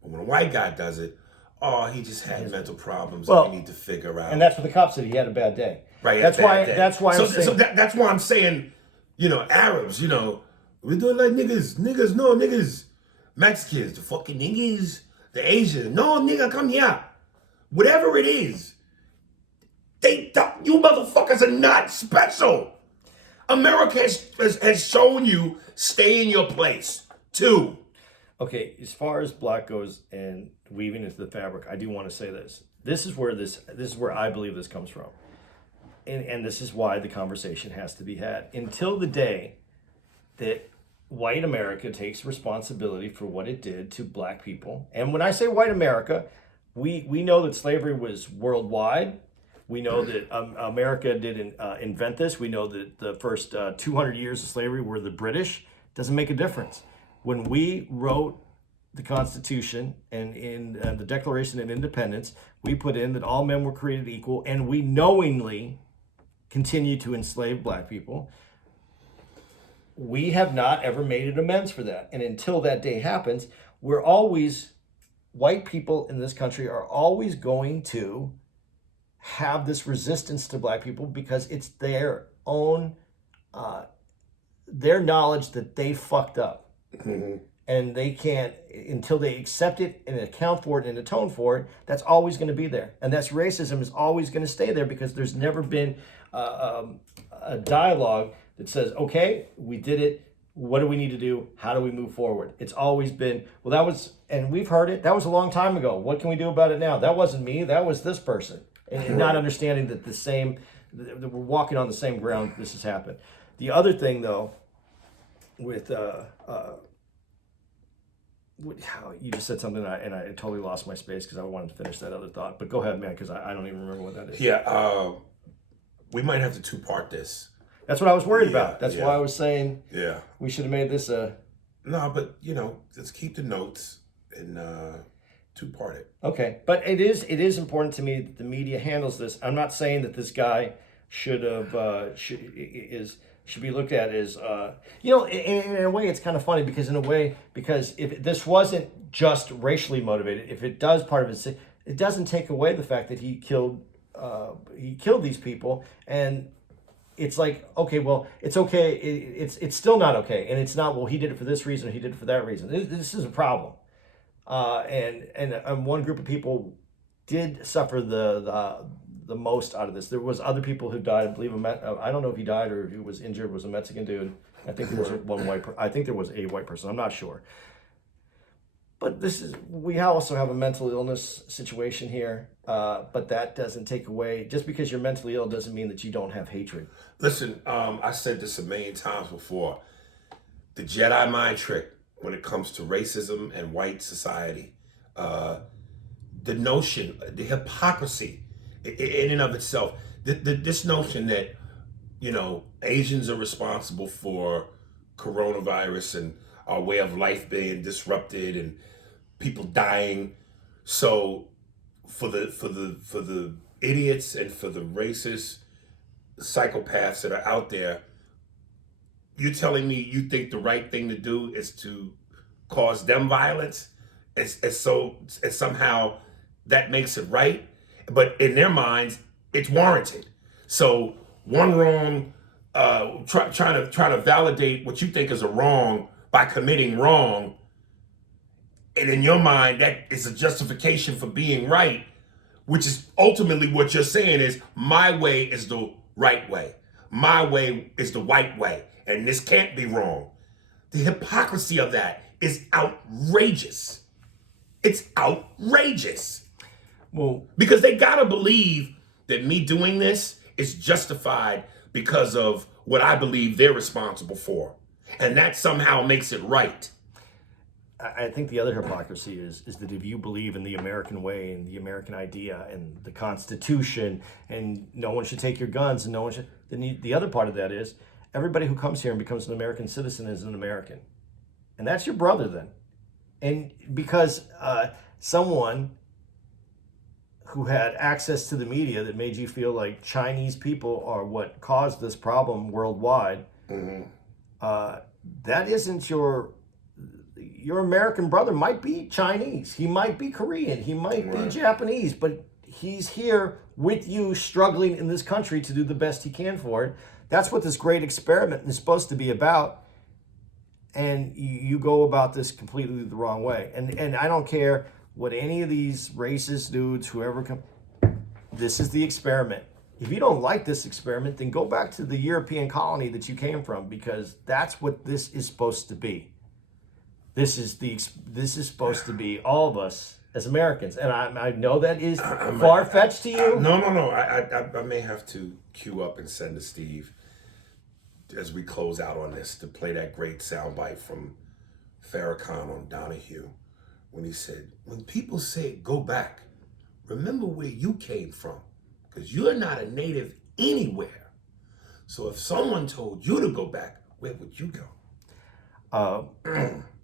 But when a white guy does it, oh, he just had mental problems that we need to figure out. And that's what the cop said. He had a bad day. Right. That's why. That's why I'm saying, Arabs, we're doing like niggas, no niggas, Mexicans, the fucking niggas, the Asians, no nigga, come here. Whatever it is, you motherfuckers are not special. America has shown you stay in your place too. Okay, as far as black goes and weaving into the fabric, I do want to say this. This is where I believe this comes from. And this is why the conversation has to be had. Until the day that white America takes responsibility for what it did to black people. And when I say white America, we know that slavery was worldwide. We know that America didn't invent this. We know that the first 200 years of slavery were the British. Doesn't make a difference. When we wrote the Constitution and in the Declaration of Independence, we put in that all men were created equal, and we knowingly continue to enslave black people. We have not ever made an amends for that. And until that day happens, white people in this country are always going to have this resistance to black people because it's their own, their knowledge that they fucked up. Mm-hmm. And they can't, until they accept it and account for it and atone for it, that's always going to be there. And that's racism is always going to stay there because there's never been a dialogue that says, okay, we did it. What do we need to do? How do we move forward? It's always been, and we've heard it, that was a long time ago. What can we do about it now? That wasn't me, that was this person. And not understanding that that we're walking on the same ground this has happened. The other thing though, with You just said something, and I totally lost my space because I wanted to finish that other thought. But go ahead, man, because I don't even remember what that is. Yeah, we might have to two-part this. That's what I was worried about. That's why I was saying we should have made this a... No, but, just keep the notes and two-part it. Okay, but it is important to me that the media handles this. I'm not saying that this guy should be looked at as in a way it's kind of funny because if this wasn't just racially motivated, if it does part of it doesn't take away the fact that he killed these people. And it's like, okay, well, it's okay, it's still not okay, and it's not, well, he did it for this reason or he did it for that reason. This is a problem. And one group of people did suffer the most out of this. There was other people who died. I believe I don't know if he died or if he was injured. Was a Mexican dude. I think there was I think there was a white person. I'm not sure. But we also have a mental illness situation here. But that doesn't take away, just because you're mentally ill doesn't mean that you don't have hatred. Listen, I said this a million times before. The Jedi mind trick when it comes to racism and white society, the notion, the hypocrisy in and of itself, this notion that, Asians are responsible for coronavirus and our way of life being disrupted and people dying. So for the idiots and for the racist psychopaths that are out there, you're telling me you think the right thing to do is to cause them violence, and somehow that makes it right? But in their minds, it's warranted. So one wrong, trying to validate what you think is a wrong by committing wrong, and in your mind that is a justification for being right, which is ultimately what you're saying is my way is the right way. My way is the white way, and this can't be wrong. The hypocrisy of that is outrageous. It's outrageous. Well, because they gotta believe that me doing this is justified because of what I believe they're responsible for. And that somehow makes it right. I think the other hypocrisy is that if you believe in the American way and the American idea and the Constitution and no one should take your guns and no one should, then the other part of that is everybody who comes here and becomes an American citizen is an American. And that's your brother then. And because someone who had access to the media that made you feel like Chinese people are what caused this problem worldwide, that isn't your American brother. Might be Chinese, he might be Korean, he might be Japanese, but he's here with you struggling in this country to do the best he can for it. That's what this great experiment is supposed to be about. And you go about this completely the wrong way. And I don't care what any of these racist dudes, whoever come, this is the experiment. If you don't like this experiment, then go back to the European colony that you came from, because that's what this is supposed to be. This is supposed to be all of us as Americans. And I know that is far-fetched to you. No. I may have to queue up and send to Steve as we close out on this to play that great soundbite from Farrakhan on Donahue when he said, when people say go back, remember where you came from, because you're not a native anywhere. So if someone told you to go back, where would you go?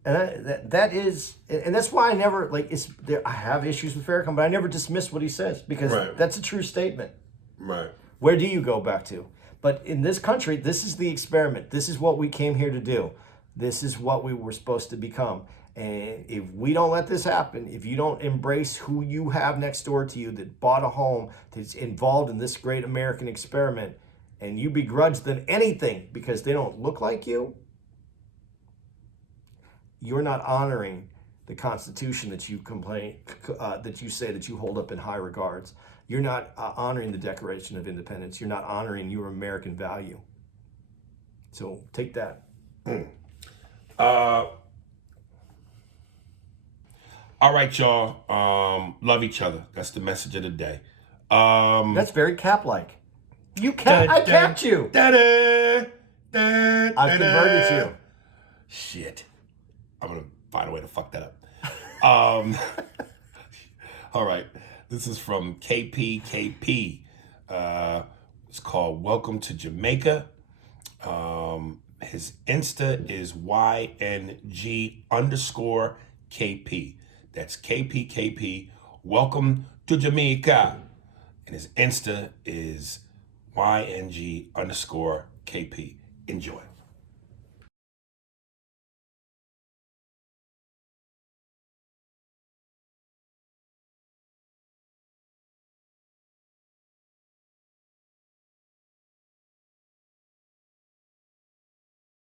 And that's why I never I have issues with Farrakhan, but I never dismiss what he says, because that's a true statement. Right. Where do you go back to? But in this country, this is the experiment. This is what we came here to do. This is what we were supposed to become. And if we don't let this happen, if you don't embrace who you have next door to you that bought a home, that's involved in this great American experiment, and you begrudge them anything because they don't look like you, you're not honoring the Constitution that you that you say that you hold up in high regards. You're not honoring the Declaration of Independence. You're not honoring your American value. So take that. All right, y'all. Love each other. That's the message of the day. That's very Cap-like. I capped you. I've converted you. Shit. I'm going to find a way to fuck that up. Um, all right. This is from KPKP. It's called Welcome to Jamaica. His Insta is YNG_KP. That's KPKP. Welcome to Jamaica. And his Insta is YNG_KP. Enjoy.